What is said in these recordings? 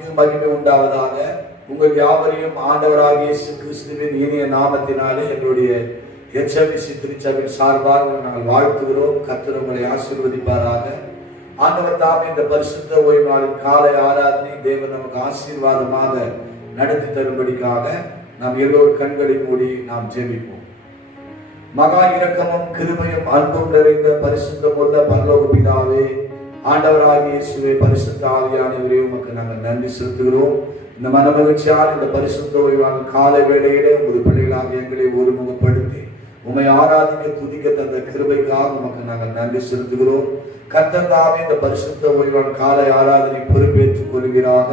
நாமத்திற்கு மகிமை உண்டாவதாக. உங்கள் யாவரையும் ஆண்டவராகிய இயேசு கிறிஸ்துவின் இனிய நாமத்தினாலே எங்களுடைய எச்எம்சி திருச்சபையின் சார்பாக நாங்கள் வாழ்த்துகிறோம். கர்த்தர் உங்களை ஆசீர்வதிப்பாராக. ஆண்டவர் தாமே இந்த பரிசுத்த ஓய்வு நாளின் காலை ஆராதனை தேவன் நமக்கு ஆசீர்வாதமாக நடத்தி தரும்படிக்காக நாம் எல்லோரும் கண்களை மூடி நாம் ஜெபிப்போம். மகா இரக்கமும் கிருபையும் அன்பும் நிறைந்த பரிசுத்தமுள்ள பரலோக பிதாவே, ஆண்டவராகிய இயேசுவே, பரிசுத்த ஆவியானவரே, உமக்கு நாங்கள் நன்றி செலுத்துகிறோம். இந்த மனமகிழ்ச்சியால் இந்த பரிசுத்த ஓய்வான காலை வேளையிலே உங்கள் பிள்ளைகளாக எங்களை ஒருமுகப்படுத்தி உம்மை ஆராதிக்க துதிக்க தந்த கிருபைக்காக உமக்கு நாங்கள் நன்றி செலுத்துகிறோம். கர்த்தர் தாமே இந்த பரிசுத்த ஓய்வான காலை ஆராதனை பொறுப்பேற்றுக் கொள்கிறாக.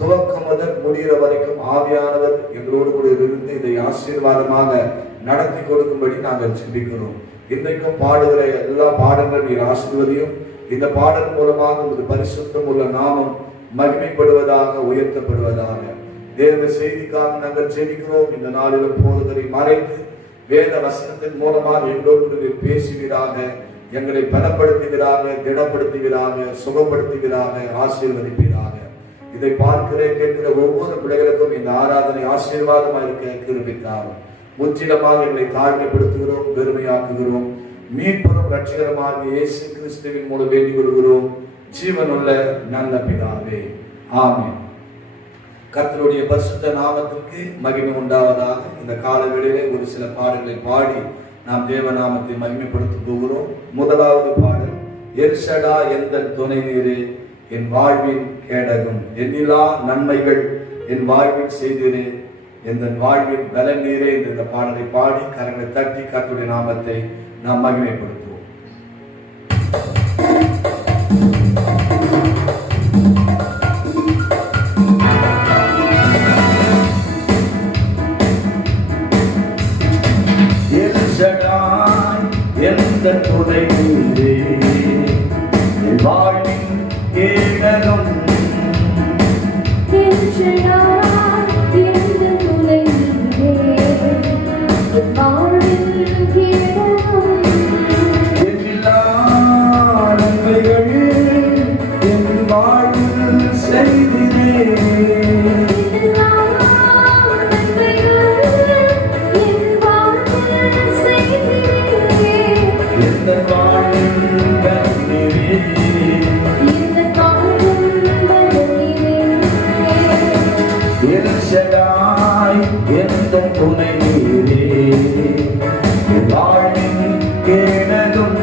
துவக்கம் முதல் முடிகிற வரைக்கும் ஆவியானவர் எங்களோடு கூட இருந்து இதை ஆசீர்வாதமாக நடத்தி கொடுக்கும்படி நாங்கள் சிந்திக்கிறோம். இன்றைக்கும் பாடுகிற எல்லா பாடங்கள் நீர் ஆசீர்வதியும். இந்த பாடல் மூலமாக உமது பரிசுத்தம் உள்ள நாமம் மகிமைப்படுவதாக, உயர்த்தப்படுவதாக. தேவ செய்திக்காக நாங்கள் ஜெபிக்கிறோம். இந்த நாளிலும் போதகரை மறைத்து வேத வசனத்தின் மூலமாக எங்களோடு பேசுவீராக, எங்களை பலப்படுத்துகிறாக, திடப்படுத்துகிறாக, சுகப்படுத்துகிறாக, ஆசீர்வதிப்பீராக. இதை பார்க்கிற கேட்கிற ஒவ்வொரு பிள்ளைகளுக்கும் இந்த ஆராதனை ஆசீர்வாதமாக இருக்க கிருபைக்காக முற்றிலுமாக எங்களை தாழ்மைப்படுத்துகிறோம், பெருமையாக்குகிறோம். மீட்பும் ரட்சகரமாக இயேசு கிறிஸ்துவின் மூலம் வேண்டிக் கொள்கிறோம், ஜீவனுள்ள நல்ல பிதாவே, ஆமென். கர்த்தருடைய பரிசுத்த நாமத்திற்கு மகிமை உண்டாவதாக. இந்த கால வேளையிலே ஒரு சில பாடல்களை பாடி நாம் தேவ நாமத்தை மகிமைப்படுத்த போகிறோம். முதலாவது பாடல், எல் ஷடா எந்தன் துணை நீரே, என் வாழ்வின் கேடகம், எண்ணிலா நன்மைகள் என் வாழ்வில் செய்தீரே, எந்த வாழ்வின் பலன் நீரே. இந்த பாடலை பாடி கரங்களை தட்டி கர்த்தருடைய நாமத்தை நாம் மகிமைப்படுத்துவோம். எந்த துணை நீரே, என் வாழ்வின் கேடகம், துணை நீரே, வாழ்வின் கேடகம்,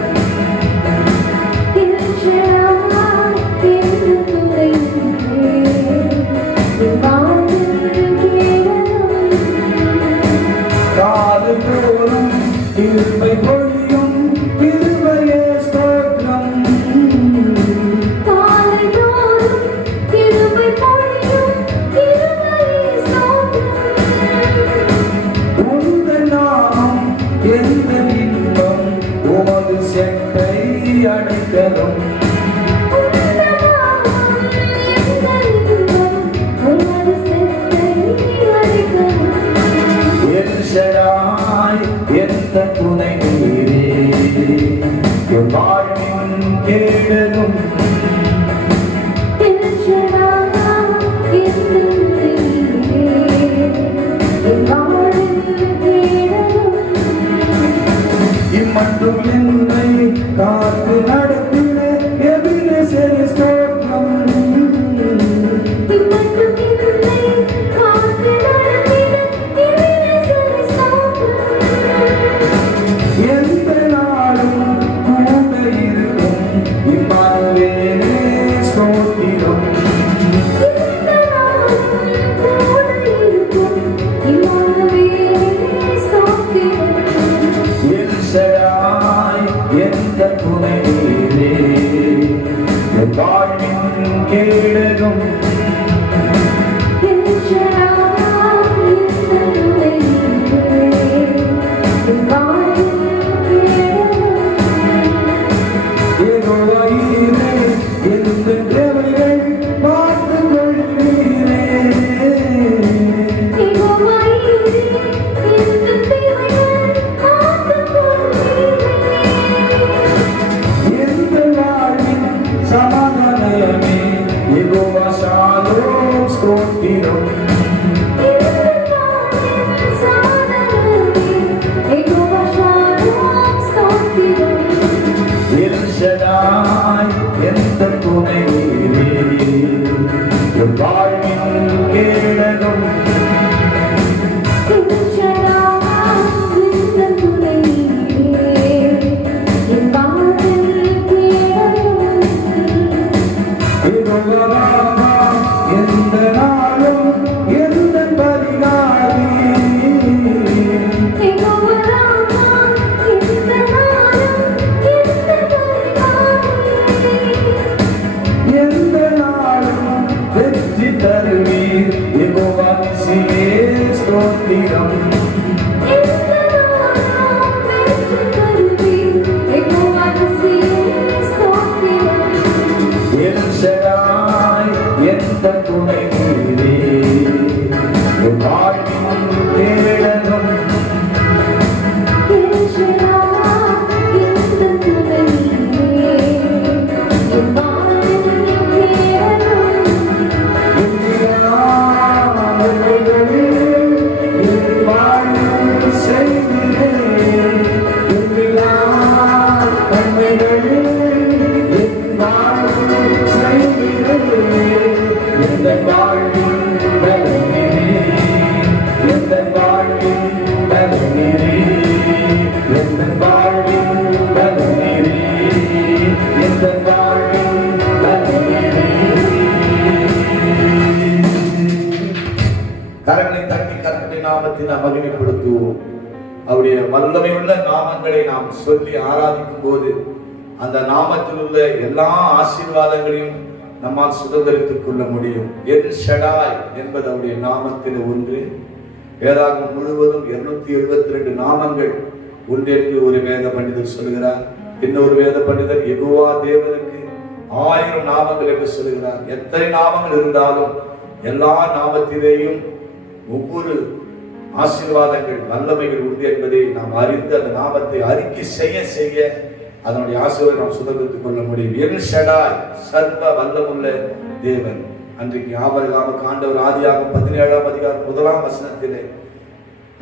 காதுதோறும் கிருபை பொழியும் கிருபையே ஸ்தோத்திரம், உந்த நாமம் எந்த இன்பம் உமது ஸ்தோத்திரம். எல் ஷடாய் எந்த துணை நீரே, என் வாழ்வின் கேடகம். எந்த நாளும் எந்த பரிகாரி, எந்த நாளும் வெற்றி தருவீர். யெகோவா நிசியே ஸ்தோத்திரம். எல் ஷடாய் எந்த துணை நீரே, என் வாழ்வின் கேடகம். கரங்களை தட்டி கர்த்தருடைய நாமத்தை நாம் மகிமைப்படுத்துவோம். அவருடைய வல்லமையுள்ள நாமங்களை நாம் சொல்லி ஆராதிக்கும் போது அந்த நாமத்தில் உள்ள எல்லா ஆசீர்வாதங்களையும் நம்மால் சுதந்திரித்துக் கொள்ள முடியும். எல் ஷடாய் என்பது அவருடைய நாமத்தில் ஒன்று. வேதாகமம் முழுவதும் 272 நாமங்கள் உண்டு என்று ஒரு வேத பண்டிதர் சொல்கிறார். இன்னொரு வேத பண்டிதர் யெகோவா தேவனுக்கு 1000 நாமங்கள் என்று சொல்கிறார். எத்தனை நாமங்கள் இருந்தாலும் எல்லா நாமத்திலேயும் ஒவ்வொரு ஆசீர்வாதங்கள் வல்லமைகள் உண்டு என்பதை நாம் அறிந்து அந்த நாமத்தை அறிக்கை செய்ய செய்ய அதனுடைய ஆசீர்வாதத்தை நாம் சுதந்திரித்துக் கொள்ள முடியும். எல் ஷடாய் சர்வ வல்லமுள்ள தேவன். அன்றைக்கு ஆபிரகாமுக்கு ஆண்டவர் ஆதியாகமம் 17ஆம் அதிகாரம் 1ஆம் வசனத்திலே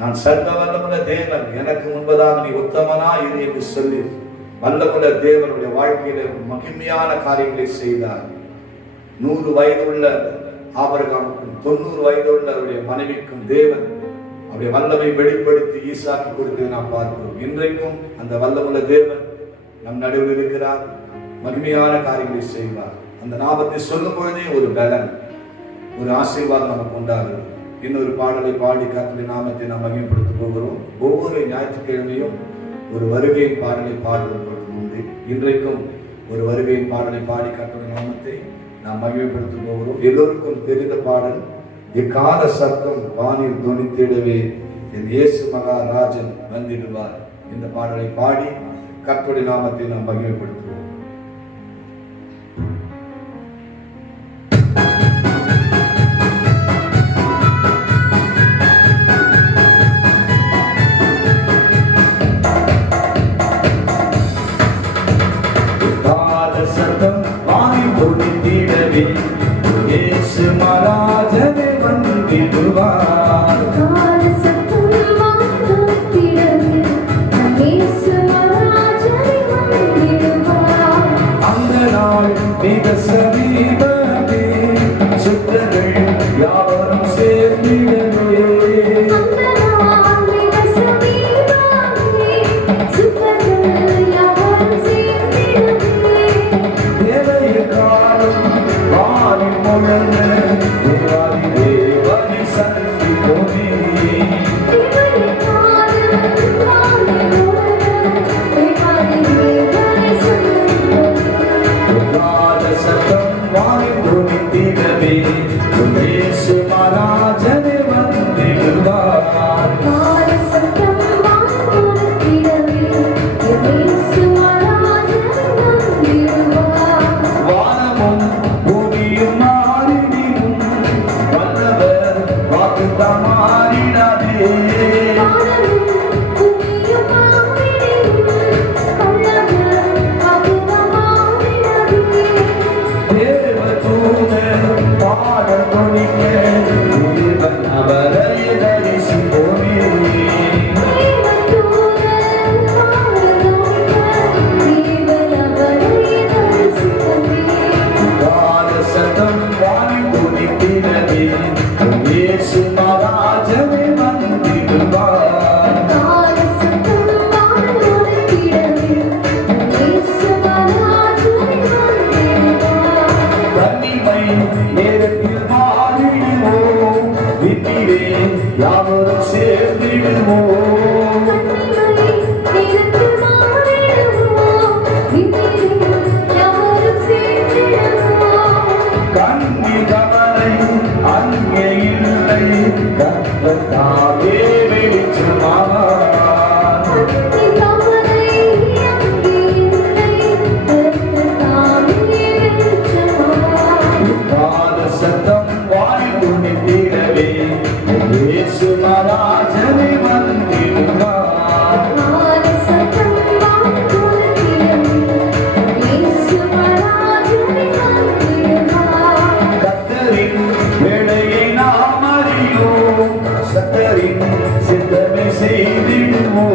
நான் சர்வ வல்லமுள்ள தேவன், எனக்கு முன்பதாக நீ உத்தமனா இரு என்று சொல்லி வல்லமுள்ள தேவனுடைய வாழ்க்கையில மகிமையான காரியங்களை செய்தார். 100 வயது உள்ள ஆபிரகாமுக்கும் 90 வயது உள்ள அவருடைய மனைவிக்கும் தேவன் அவருடைய வல்லமை வெளிப்படுத்தி ஈசாக்கு கொடுத்ததை நாம் பார்க்கிறோம். இன்றைக்கும் அந்த வல்லமுள்ள தேவன் நம் நடுவில் இருக்கிறார். மகிமையான காரியங்களை செய்வார். அந்த நாமத்தை சொல்லும் பொழுதே ஒரு பலன், ஒரு ஆசீர்வாதம் நமக்கு உண்டாகுது. இன்னொரு பாடலை பாடி கர்த்தருடைய நாமத்தை நாம் மகிமைப்படுத்த போகிறோம். ஒவ்வொரு ஞாயிற்றுக்கிழமையும் ஒரு வருகையின் பாடலை பாடுவது உண்டு. இன்றைக்கும் ஒரு வருகையின் பாடலை பாடி கர்த்தருடைய நாமத்தை நாம் மகிமைப்படுத்த போகிறோம். எல்லோருக்கும் தெரிந்த பாடல், இக்கால சத்தம் வானில் தொனித்திடவே என் இயேசு மகாராஜன் வந்திடுவார். இந்த பாடலை பாடி கர்த்தருடைய நாமத்தை நாம் மகிமைப்படுத்துவோம். இயேசு மகாராஜனே வந்திடுவார். அந்த நாள் மிக சமீபமே, சுத்தர்கள் யாவரும் சேர்ந்திடவே. இயேசு மகாராஜனே வந்திடுவார். வானமும் பூமியும் மாறிடும், வல்லவர் வாக்குத்தத்தம் மாறிடாதே. தேவதூதர் பாடல் தொனிக்க விண்ணிலே யாவரும் சேர்ந்திடுவோம். கண்ணி கவலை அங்கே இல்லை, கர்த்தத்தாவே வெளிச்சமாவார். சத்தம் வாய் துணித்திடவே இயேசு மகாராஜனை வந்திடுவார். கர்த்தரின் வேலையை நாம் அறியோம், கர்த்தரின் சித்தமே செய்திடுவோம்.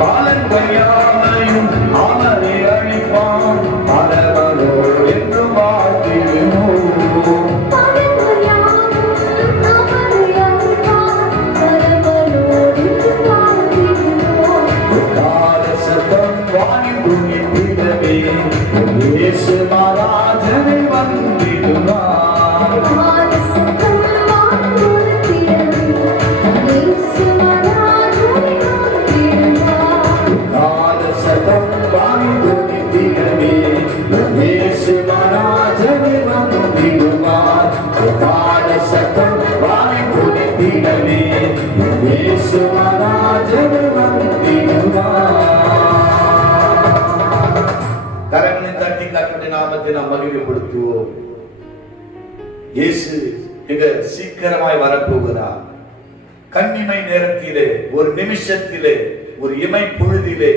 பாலன்கையாமையும் அவரை அழிப்பான், பரவலோடு என்று வாழ்த்திடுவோம். கால சத்தம் வாங்கி துணித்திடவே இயேசு மகாராஜனை வந்திடுவார். கரங்களை தட்டி கர்த்தருடைய நாமத்தை நாம் மகிமைப்படுத்துவோம். இயேசு மிக சீக்கிரமாய் வரப்போகிறார். கண்ணிமை நேரத்திலே, ஒரு நிமிஷத்திலே, ஒரு இமை பொழுதிலே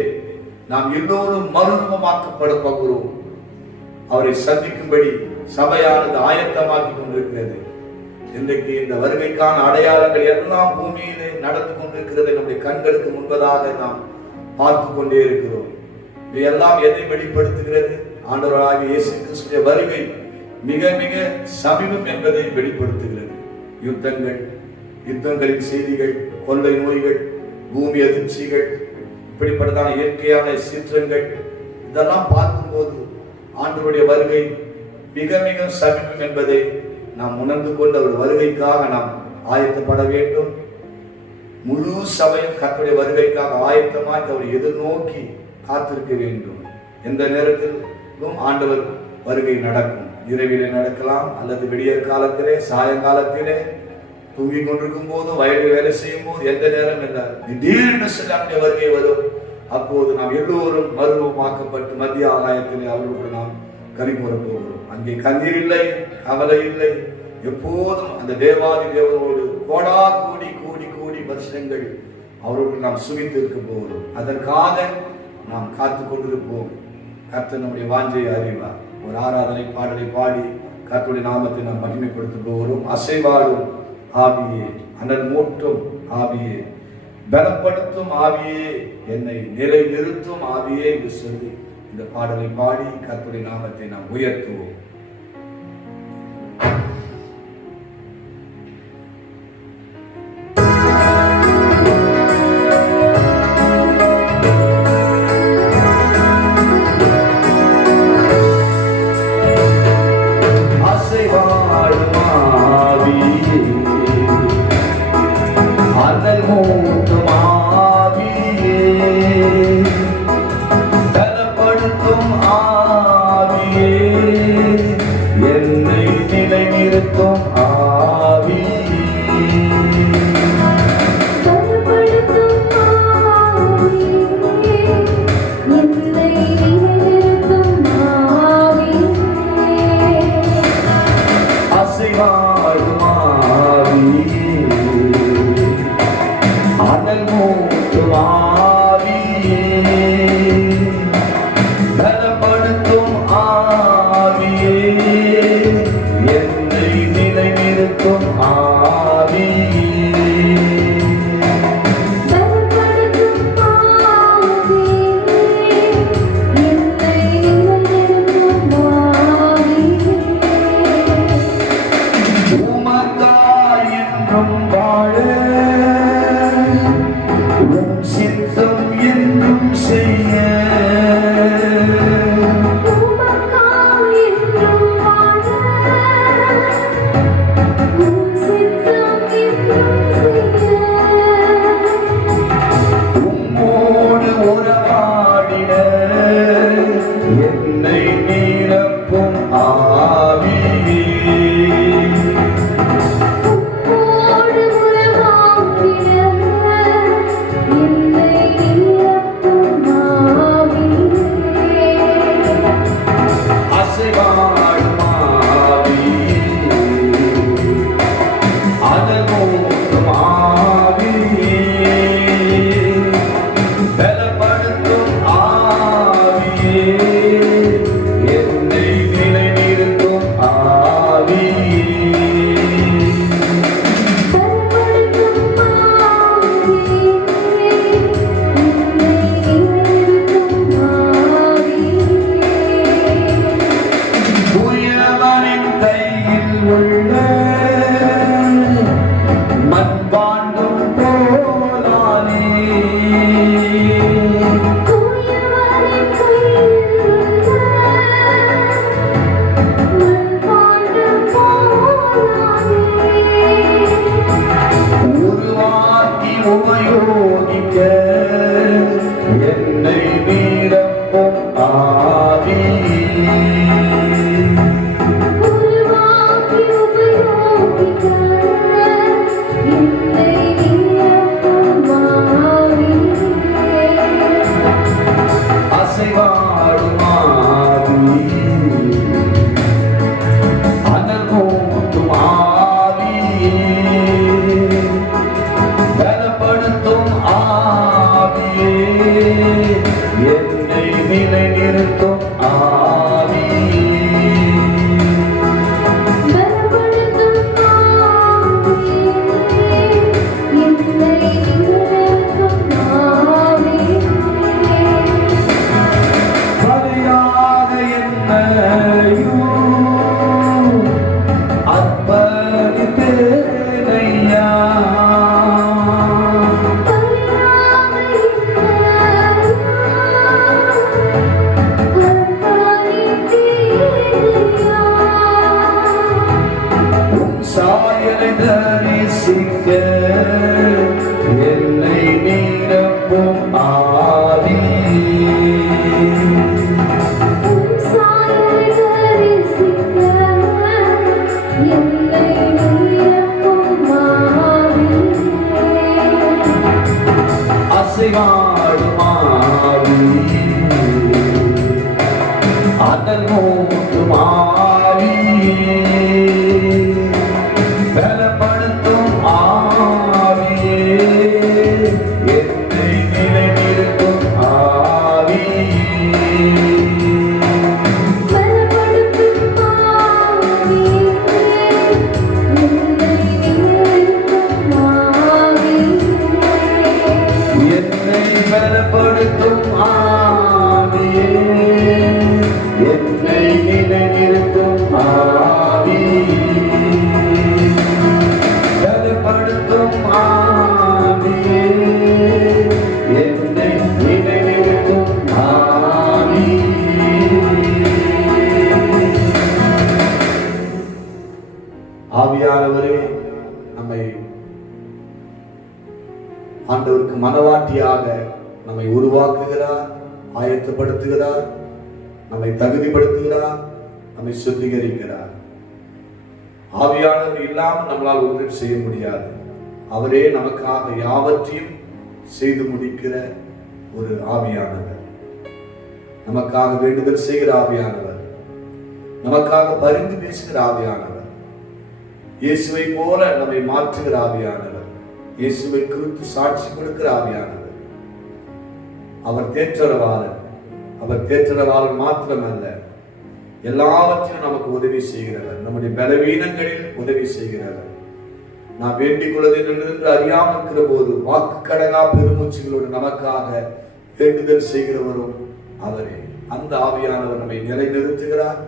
நாம் எல்லோரும் மறுரூபமாக்கப்பட போகிறோம். அவரை சந்திக்கும்படி சபையானது ஆயத்தமாக்கி கொண்டிருக்கிறது. இன்றைக்கு இந்த வருகைக்கான அடையாளங்கள் எல்லாம் பூமியிலே நடந்து கொண்டிருக்கிறது. நம்முடைய கண்களுக்கு முன்பதாக நாம் பார்த்து கொண்டே இருக்கிறோம். இவையெல்லாம் எதை வெளிப்படுத்துகிறது? ஆண்டவராகிய இயேசு கிறிஸ்துவின் வருகை மிக மிக சமீபம் என்பதை வெளிப்படுத்துகிறது. யுத்தங்களின் செய்திகள், கொள்ளை நோய்கள், பூமி அதிர்ச்சிகள், இப்படிப்பட்டதான இயற்கையான சீற்றங்கள், இதெல்லாம் பார்க்கும்போது ஆண்டவருடைய வருகை மிக மிக சமீபம் என்பதை நாம் உணர்ந்து கொண்டு அவர் வருகைக்காக நாம் ஆயத்தப்பட வேண்டும். முழு சபையும் கர்த்தருடைய வருகைக்காக ஆயத்தமாக அவரை எதிர்நோக்கி காத்திருக்க வேண்டும். எந்த நேரத்திலும் ஆண்டவர் வருகை நடக்கும். இரவிலே நடக்கலாம், அல்லது விடியற் காலத்திலே, சாயங்காலத்திலே, தூங்கிக் கொண்டிருக்கும் போதும், வயலில் வேலை செய்யும் போது, எந்த நேரம் என்ற திடீர்னு நம்முடைய வருகை வரும். அப்போது நாம் எல்லோரும் மறுரூபமாக்கப்பட்டு மத்திய ஆகாயத்திலே அவர்களோடு நாம் கலிகூற போகிறோம். அங்கே கண்ணீர் இல்லை, கவலை இல்லை. எப்போதும் அந்த தேவாதி தேவனோடு கோடா கோடி கோடி கோடி வருஷங்கள் அவரோடு நாம் சுகித்து இருக்க போகிறோம். அதற்காக நாம் காத்து கொண்டிருப்போம். கர்த்தர் நம்முடைய வாஞ்சையை அறிவார். ஒரு ஆராதனை பாடலை பாடி கர்த்தருடைய நாமத்தை நாம் மகிமைப்படுத்த போகிறோம். அசைவாடும் ஆவியே, அனல் மூட்டும் ஆவியே, பலப்படுத்தும் ஆவியே, என்னை நிலை நிறுத்தும் ஆவியே என்று சொல்லி இந்த பாடலை பாடி கர்த்தருடைய நாமத்தை நாம் உயர்த்துவோம். பலப்படுத்தும் ஆவியே, என்னை நிலைநிறுத்தும் ஆவி, பலியாக என்னையும் அர்ப்பணித்தேனையா. சாயலை தரிசிக்க என்னை நிரப்பும் ஆவி, அசைவாடும் ஆவி, அனல் மூட்டும் ஆவி, பலப்படுத்தும் ஆவியே, என்னை நிலைநிறுத்தும் ஆவி, என்னை பலப்படுத்தும் ஆவியே, என்னை நிலைநிறுத்தும் ஆவி, பலப்படுத்தும் ஆவியே, என்னை நிலைநிறுத்தும் ஆவி. ஆவியானவரே, நம்மை ஆண்டவருக்கு மனவாட்டியாக நம்மை உருவாக்குகிறார், ஆயத்தப்படுத்துகிறார், நம்மை தகுதிப்படுத்துகிறார், நம்மை சுத்திகரிக்கிறார். ஆவியானவர் இல்லாமல் நம்மளால் ஒன்றும் செய்ய முடியாது. அவரே நமக்காக யாவற்றையும் செய்து முடிக்கிற ஒரு ஆவியானவர், நமக்காக வேண்டுதல் செய்கிற ஆவியானவர், நமக்காக பரிந்து பேசுகிற ஆவியானவர், இயேசுவை போல நம்மை மாற்றுகிற ஆவியானவர், இயேசுவை குறித்து சாட்சி கொடுக்கிற ஆவியானவர். அவர் தேற்றரவாளர். அவர் தேற்றரவாளர் மாத்திரமல்ல, எல்லாவற்றிலும் நமக்கு உதவி செய்கிறவர், நம்முடைய பலவீனங்களில் உதவி செய்கிறவர். நாம் வேண்டிக் கொள்வது என்று அறியாமல் இருக்கிற போது வாக்கு கடகா பெருமூச்சுகளோடு நமக்காக வேண்டுதல் செய்கிறவரும் அவரே. அந்த ஆவியானவர் நம்மை நிலைநிறுத்துகிறார்.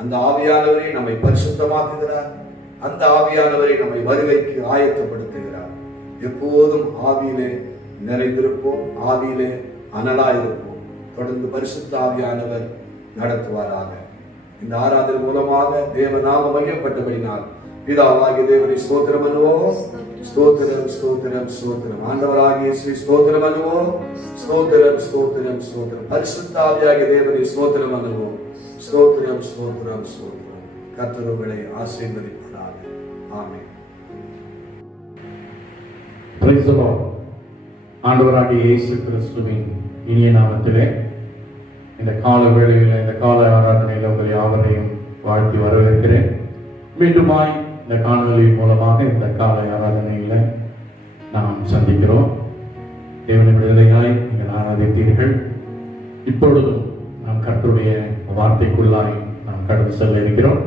அந்த ஆவியானவரை நம்மை பரிசுத்தமாக்குகிறார். அந்த ஆவியானவரை நம்மை வருகைக்கு ஆயத்தப்படுத்துகிறார். எப்போதும் ஆவியிலே நிறைந்திருப்போம், ஆவியிலே அனலாயிருப்போம். தொடர்ந்து பரிசுத்த ஆவியானவர் நடத்துவாராக. இந்த ஆராதனை மூலமாக தேவநாம மையப்பட்டபடினால் பிதாவாகிய தேவனை ஸ்தோத்திரம் பண்ணுவோம். ஸ்தோத்திரம் ஸ்தோத்திரம் ஸ்தோத்திரம். ஆண்டவராகிய இயேசுவை ஸ்தோத்திரம் பண்ணுவோம். ஸ்தோத்திரம் ஸ்தோத்திரம் ஸ்தோத்திரம். பரிசுத்த ஆவியாகிய தேவனை ஸ்தோத்திரம் பண்ணுவோம். ஸ்தோத்திரம் ஸ்தோத்திரம் ஸ்தோத்திரம். கர்த்தர் உங்களை ஆசீர்வதிப்பாராக. ஆமென். Praise the lord. ஆண்டவராகிய இயேசு கிறிஸ்துவின் இனிய நாமத்திலே இந்த கால வேளையில், இந்த கால ஆராதனையில் உங்களை யாவரையும் வாழ்த்தி வரவேற்கிறேன். மீண்டுமாய் இந்த காணொலி மூலமாக இந்த கால ஆராதனையில் நாம் சந்திக்கிறோம். தேவனின் விடுதலையாய் நீங்கள் ஆராதித்தீர்கள். இப்பொழுதும் நாம் கர்த்தருடைய வார்த்தைக்குள்ளாய் நாம் கடந்து செல்ல இருக்கிறோம்.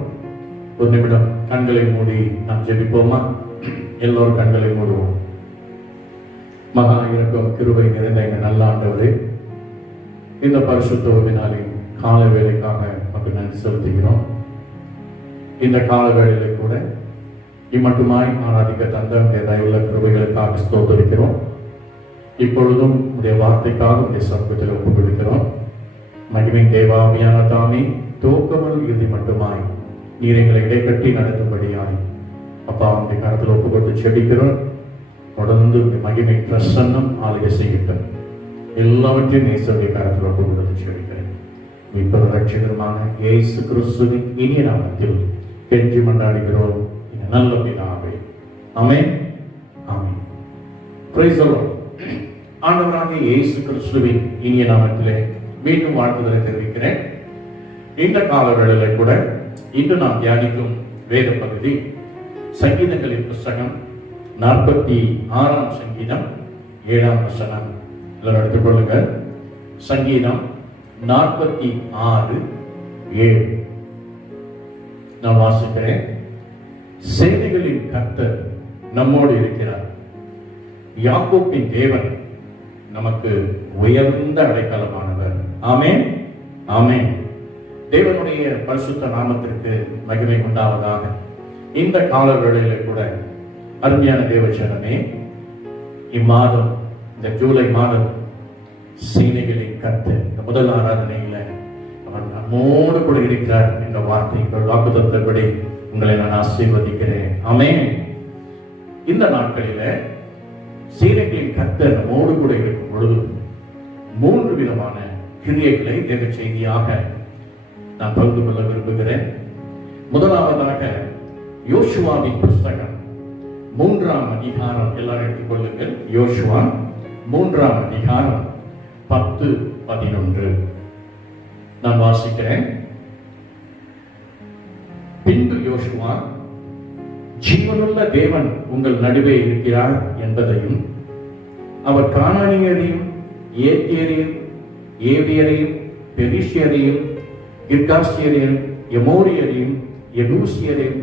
ஒரு நிமிடம் கண்களை மூடி நாம் ஜெபிப்போமா? எல்லோரும் கண்களை மூடுவோம். மகா இரக்கம் கிருபை நிறைந்த எங்கள் நல்ல ஆண்டவரே, இந்த பரிசுத்த நாளின் கால வேளைக்காக மக்கள் நன்றி செலுத்துகிறோம். இந்த கால வேளையில கூட இம்மட்டுமாய் ஆராதிக்க தந்த உடைய தயவுள்ள கிருபைகளுக்காக ஸ்தோத்திரிக்கிறோம். இப்பொழுதும் உடைய வார்த்தைக்காக உடைய சமூகத்தில் ஒப்புக் கொடுக்கிறோம். மகிமை தேவாவியான தாமே துவக்கமல் இறுதி மட்டுமாய் நீர் எங்களை இடைக்கட்டி நடத்தும்படியாய் அப்பா உடைய கரத்தில் ஒப்புக் கொடுத்து செபிக்கிறோம். தொடர்ந்து மகிமை பிரசன்னம் ஆளுகை செய்கின்றன. எல்லாவற்றையும் நேசருடைய கரத்தில் ஒப்புக் கொடுத்து செபிக்கிறேன். இப்போது ரட்சகருமான இயேசு கிறிஸ்துவின் இனிய நாமத்தில் கெஞ்சி மன்றாடுகிறோம் நல்ல பிதாவே. ஆமென். ஆமென். Praise the lord. ஆண்டவராகிய இயேசு கிறிஸ்துவின் இனிய நாமத்திலே மீண்டும் வாழ்த்துதலை தெரிவிக்கிறேன். இந்த கால வேளையிலே கூட இன்று நாம் தியானிக்கும் வேத பகுதி சங்கீதங்களின் புஸ்தகம் 46ஆம் சங்கீதம் 7ஆம் வசனம். எல்லாரும் எடுத்துக்கொள்ளுங்கள். சங்கீதம் 46:7 நான் வாசிக்கிறேன். சேனைகளின் கர்த்தர் நம்மோடு இருக்கிறார், யாக்கோப்பின் தேவன் நமக்கு உயர்ந்த அடைக்கலமானவர். ஆமென், ஆமென். தேவனுடைய பரிசுத்த நாமத்திற்கு மகிமை உண்டாவதாக. இந்த கால வேளையில கூட அருமையான தேவச்சனமே, இம்மாதம் இந்த ஜூலை மாதம் சேனைகளின் கர்த்தர் இந்த முதல் ஆராதனையில அவர் நம்மோடு கூட இருக்கிறார் என்ற வார்த்தைகள் வாக்குத்தத்தப்படி உங்களை நான் ஆசீர்வதிக்கிறேன். ஆமென். இந்த நாட்களில சேனைகளின் கர்த்தர் நம்மோடு கூட இருக்கும் பொழுது 3 விதமான கிரியைகளை தேவ செய்தியாக நான் பகிர்ந்து கொள்ள விரும்புகிறேன். முதலாவதாக யோசுவாவின் புஸ்தகம் 3ஆம் அதிகாரம், எல்லாரும் எடுத்துக்கொள்ளுங்கள். யோசுவா 3ஆம் அதிகாரம் 10-11 நான் வாசிக்கிறேன். பின்பு யோசுவா, ஜீவனுள்ள தேவன் உங்கள் நடுவே இருக்கிறார் என்பதையும், அவர் கானானியரையும் ஏத்தியரையும் ஏவியரையும் பெரிசியரையும் கிர்காசியரையும் எமோரியரையும் எபூசியரையும்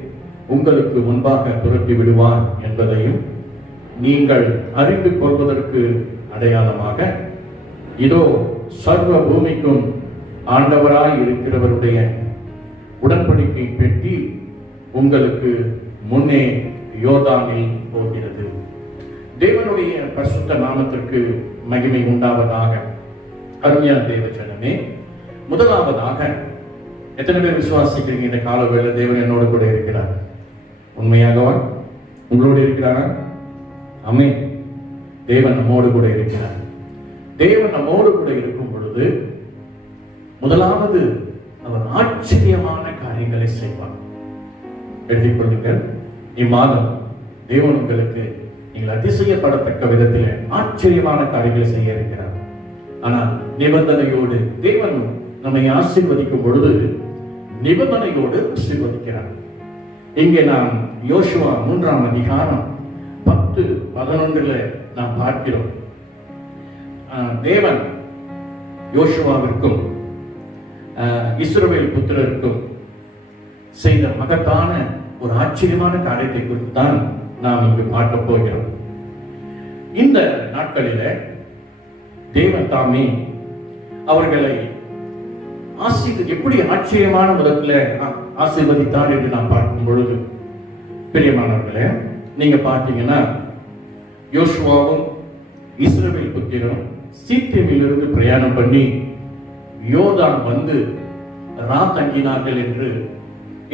உங்களுக்கு முன்பாக துரத்தி விடுவார் என்பதையும் நீங்கள் அறிந்து கொள்வதற்கு அடையாளமாக, இதோ சர்வ பூமிக்கும் ஆண்டவராய் இருக்கிறவருடைய உடன்படிக்கை பெட்டி உங்களுக்கு முன்னே யோர்தானில் போகிறது. தேவனுடைய பரிசுத்த நாமத்திற்கு மகிமை உண்டாவதாக. அருமையான தேவஜனமே, முதலாவதாக எத்தனை பேர் விசுவாசிக்கிறீங்க இந்த கால வேளை தேவன் என்னோடு கூட இருக்கிறார்? உண்மையாகவா உங்களோடு இருக்கிறாரா? ஆமென். தேவன் நம்மோடு கூட இருக்கிறார். தேவன் நம்மோடு கூட இருக்கும் பொழுது முதலாவது அவர் ஆச்சரியமான காரியங்களை செய்வார். எழுதிக் கொள்ளுங்கள். இம்மாதம் தேவன் உங்களுக்கு நீங்கள் அதிசயப்படத்தக்க விதத்தில் ஆச்சரியமான காரியங்களை செய்ய இருக்கிறார். ஆனால் நிபந்தனையோடு தேவன் நம்மை ஆசீர்வதிக்கும் பொழுது நிபந்தனையோடு ஆசீர்வதிக்கிறார். இங்கே நாம் யோசுவா 3ஆம் அதிகாரம் 10-11 நாம் பார்க்கிறோம். தேவன் யோசுவாவிற்கும் இஸ்ரவேல் புத்திரருக்கும் செய்த மகத்தான ஒரு ஆச்சரியமான காரியத்தை குறித்து தான் நாம் இங்கு பார்க்க போகிறோம். இந்த நாட்களில தேவன் தாமே அவர்களை எப்படி ஆச்சரியமான விதத்தில் ஆசீர்வதித்தார் என்று நாம் பார்க்கும் பொழுது, பிரியமானவர்களே, நீங்க பார்த்தீங்கன்னா யோசுவாவும் இஸ்ரவேல் புத்திரரும் சீத்தியமிலிருந்து பிரயாணம் பண்ணி யோர்தான் வந்து தங்கினார்கள் என்று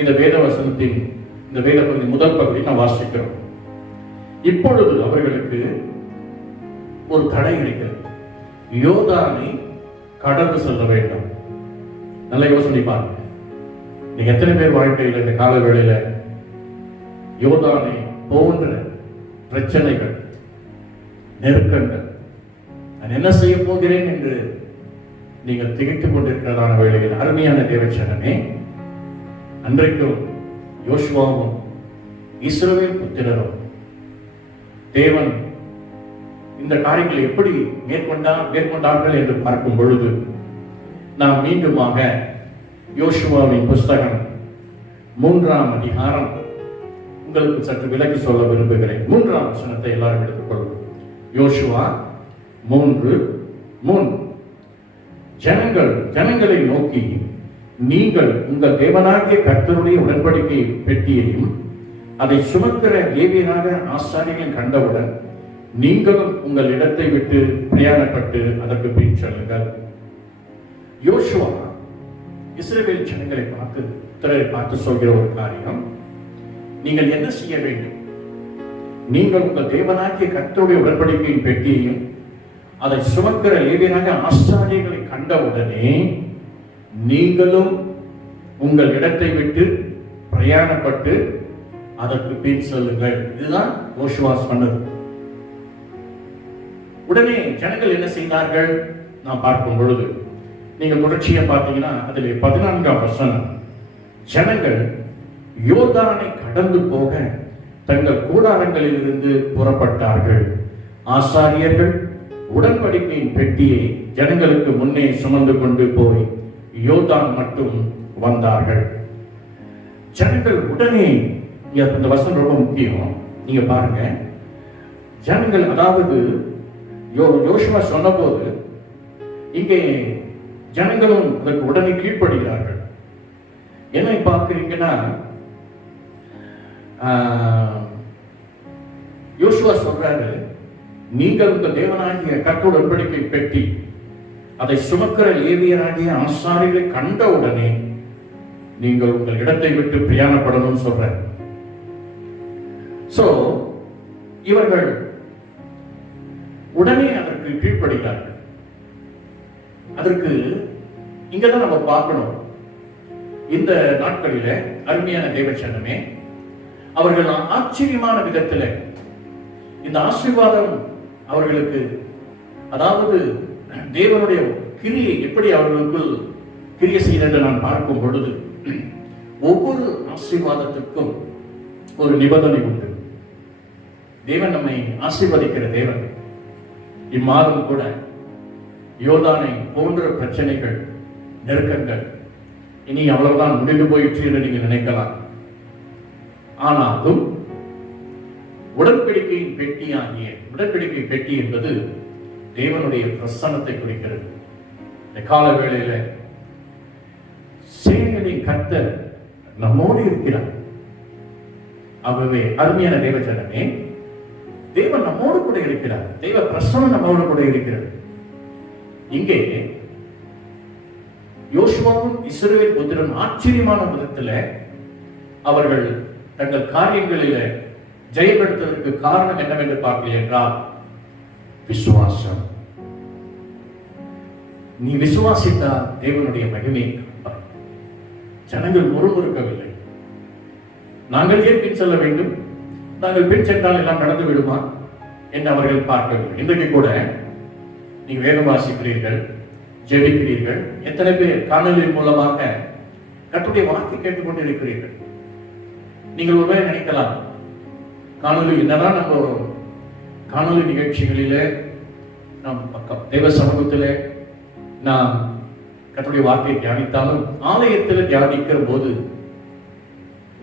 இந்த வேதவசனத்தின் இந்த வேத பகுதி முதல் பகுதி நாம் வாசிக்கிறோம். இப்பொழுது அவர்களுக்கு ஒரு தடை இருக்கிறது. யோர்தானை கடந்து செல்ல வேண்டும். நல்ல யோசனை பாருங்க. நீங்க எத்தனை பேர் வாழ்க்கையில் இந்த கால வேளையில யோர்தானை போன்ற பிரச்சனைகள், நெருக்கங்கள், நான் என்ன செய்ய போகிறேன் என்று நீங்கள் திகைத்துக் கொண்டிருக்கிறதான வேளையில், அருமையான தேவச்சனமே, அன்றைக்கும் யோசுவாவும் இஸ்ரவேல் புத்திரரும் தேவன் இந்த காரியங்களை எப்படி மேற்கொண்டார்கள் என்று பார்க்கும் பொழுது, நாம் மீண்டுமாக யோசுவாவின் புஸ்தகம் 3ஆம் அதிகாரம் உங்களுக்கு சற்று விலக்கி சொல்ல விரும்புகிறேன். 3ஆம் வசனத்தை எல்லாரும் எடுத்துக்கொள்ளும். யோசுவா 3:3 ஜனங்களை நோக்கி, நீங்கள் உங்கள் தேவனாகிய கர்த்தருடைய உடன்படிக்கை பெட்டியையும் அதை சுமக்கிற லேவியனாக ஆசாரியர்கள் கண்டவுடன் நீங்களும் உங்கள் இடத்தை விட்டு பிரயாணப்பட்டு அதற்கு பின் செல்லுங்கள். யோசுவா இஸ்ரவேல் ஜனங்களை பார்த்து சொல்கிற ஒரு காரியம், நீங்கள் என்ன செய்ய வேண்டும்? நீங்கள் உங்கள் தேவனாகிய கர்த்தருடைய உடன்படிக்கையின் பெட்டியையும் அதை சுமக்கிற லேவியனாக ஆசாரியர்களை கண்டவுடனே நீங்களும் உங்கள் இடத்தை விட்டு பிரயாணப்பட்டு அதற்கு பின் செல்லுங்கள். இதுதான் யோசுவா சொன்னது. உடனே ஜனங்கள் என்ன செய்தார்கள் நாம் பார்க்கும் பொழுது, நீங்கள் தொடர்ச்சியா பார்த்தீங்கன்னா அதில் 14ஆம் வசனம், ஜனங்கள் யோர்தானை கடந்து போக தங்கள் கூடாரங்களில் இருந்து புறப்பட்டார்கள். ஆசாரியர்கள் உடன்படிக்கையின் பெட்டியை ஜனங்களுக்கு முன்னே சுமந்து கொண்டு போய் யோர்தான் மட்டும் வந்தார்கள். ஜனங்கள் உடனே, இந்த வசனம் ரொம்ப முக்கியம், நீங்க பாருங்க. ஜனங்கள், அதாவது யோசுவா சொன்னபோது இங்கே ஜனங்களும் அதற்கு உடனே கீழ்ப்படுகிறார்கள். என்ன பார்க்கிறீங்கன்னா, யோசுவா சொல்றாரு, நீங்கள் உங்கள் தேவனாகிய கர்த்தருடைய உடன்படிக்கை பெட்டி அதை சுமக்கிற லேவியராகிய ஆசாரியரை கண்ட உடனே நீங்கள் உங்கள் இடத்தை விட்டு பிரயாணப்படணும் சொல்ற. சோ இவர்கள் உடனே அதற்கு கீழ்ப்படுகிறார்கள். அதற்கு இங்கதான் நம்ம பார்க்கணும். இந்த நாட்களில அருமையான தேவச்சனமே, அவர்கள் ஆச்சரியமான விதத்துல இந்த ஆசீர்வாதம் அவர்களுக்கு, அதாவது தேவனுடைய கிரியை எப்படி அவர்களுக்குள் கிரியை செய்தது நான் பார்க்கும் பொழுது, ஒவ்வொரு ஆசீர்வாதத்திற்கும் ஒரு நிபந்தனை உண்டு. தேவன் நம்மை ஆசீர்வதிக்கிற தேவன். இம்மாதம் கூட யோர்தானை போன்ற பிரச்சனைகள், நெருக்கங்கள் இனி அவ்வளவுதான் முடிந்து போயிற்று என்று நீங்கள் நினைக்கலாம். ஆனாலும் உடன்படிக்கையின் பெட்டியாகிய உடன்படிக்கை பெட்டி என்பது தேவனுடைய பிரசன்னத்தை குறிக்கிறது. இந்த கால வேளையில சேனைகளின் கர்த்தர் நம்மோடு இருக்கிறார். ஆகவே அருமையான தேவஜனமே, தேவன் நம்மோடு கூட இருக்கிறார். தெய்வ பிரசன்னம் நம்மோடு கூட இருக்கிறது. இங்கே யோசுவாவும் இஸ்ரவேல் புத்திரன் ஆச்சரியமான விதத்தில் அவர்கள் தங்கள் காரியங்களில ஜெயப்படுத்துவதற்கு காரணம் என்னவென்று பார்க்கல என்றால் விசுவாசம். நீ விசுவாசித்தால் தேவனுடைய மகிமையை காண்பாய். ஜனங்கள் முறுமுறுக்கவில்லை. நாங்கள் ஏன் பின் செல்ல வேண்டும், நாங்கள் பின் சென்றால் எல்லாம் நடந்து விடுமா என்று அவர்கள் பார்க்கவில்லை. இன்றைக்கு கூட நீங்க வேதம் வாசிக்கிறீர்கள், ஜெபிக்கிறீர்கள். எத்தனை பேர் காணொலியின் மூலமாக கர்த்தருடைய வார்த்தை கேட்டுக்கொண்டு இருக்கிறீர்கள்? நீங்கள் ஒருவேளை நினைக்கலாம், காணொலி என்னதான் நம்ம காணொலி நிகழ்ச்சிகளிலே நம் தெய்வ சமூகத்திலே நாம் கர்த்தருடைய வார்த்தையை தியானித்தாலும் ஆலயத்தில் தியானிக்கிற போது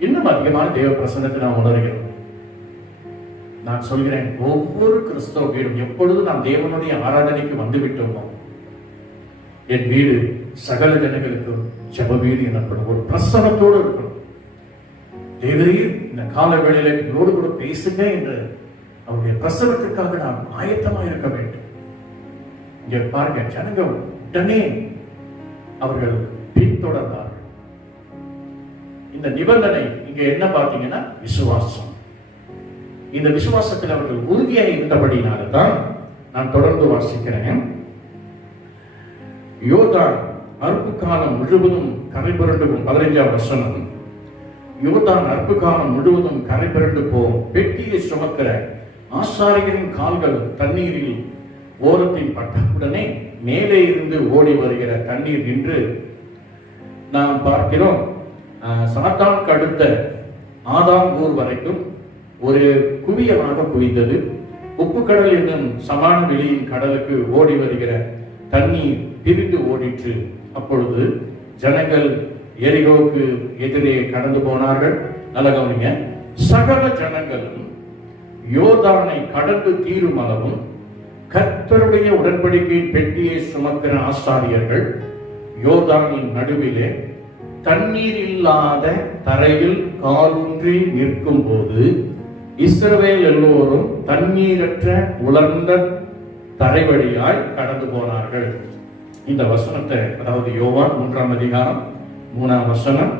இன்னும் அதிகமான தேவ பிரசன்னத்தை நாம் உணர்கிறோம். நான் சொல்கிறேன், ஒவ்வொரு கிறிஸ்தவ வீடும் எப்பொழுது நாம் தேவனுடைய ஆராதனைக்கு வந்து விட்டோமோ, என் வீடு சகல ஜனங்களுக்கும் ஜெப வீடு எனப்படும் ஒரு பிரசன்னத்தோடு இருக்கணும். தேவரீர் இந்த கால வேளையில எங்களோடு கூட பேசுங்க என்று அவருடைய பிரசனத்திற்காக நாம் ஆயத்தமா இருக்க வேண்டும். இங்க பாருங்க, ஜனங்க உடனே அவர்கள் பின்தொடர்ந்தார்கள். இந்த நிபந்தனை இங்க என்ன பார்த்தீங்கன்னா விசுவாசம். இந்த விசுவாசத்தில் அவர்கள் உறுதியாக இருந்தபடினால்தான் நான் தொடர்ந்து வாசிக்கிறேன். யோர்தான் அறுப்பு காலம் முழுவதும் கரை புரண்டு 15ஆம் வசனம். யோர்தான் அறுப்பு காலம் முழுவதும் கரை புரண்டு போம். பெட்டியை சுமக்கிற ஆசாரியரின் கால்கள் தண்ணீரில் ஓரத்தில் பட்டவுடனே மேலே இருந்து ஓடி வருகிற தண்ணீர் நின்று நாம் பார்க்கிறோம். சாத்தானுக்கு அடுத்த ஆதாம் ஊர் வரைக்கும் ஒரு குவியமாக குவிந்தது. உப்பு கடல் என்னும் சமான வெளியின் கடலுக்கு ஓடி வருகிற தண்ணீர் பிரிந்து ஓடிற்று. அப்பொழுது ஜனங்கள் எரிகோவுக்கு எதிரே கடந்து போனார்கள். நல்ல கவனிங்க, சகல ஜனங்களும் யோர்தானை கடந்து தீரும் அளவும் கர்த்தருடைய உடன்படிக்கையின் பெட்டியை சுமக்கிற ஆசாரியர்கள் யோர்தானின் நடுவிலே தண்ணீர் இல்லாத தரையில் காலூன்றி நிற்கும் போது இஸ்ரவேல் எல்லோரும் தண்ணீரற்ற உலர்ந்த தரை வழியாய் கடந்து போனார்கள். இந்த வசனத்தை, அதாவது யோவான் 3ஆம் அதிகாரம் 3ஆம் வசனம்,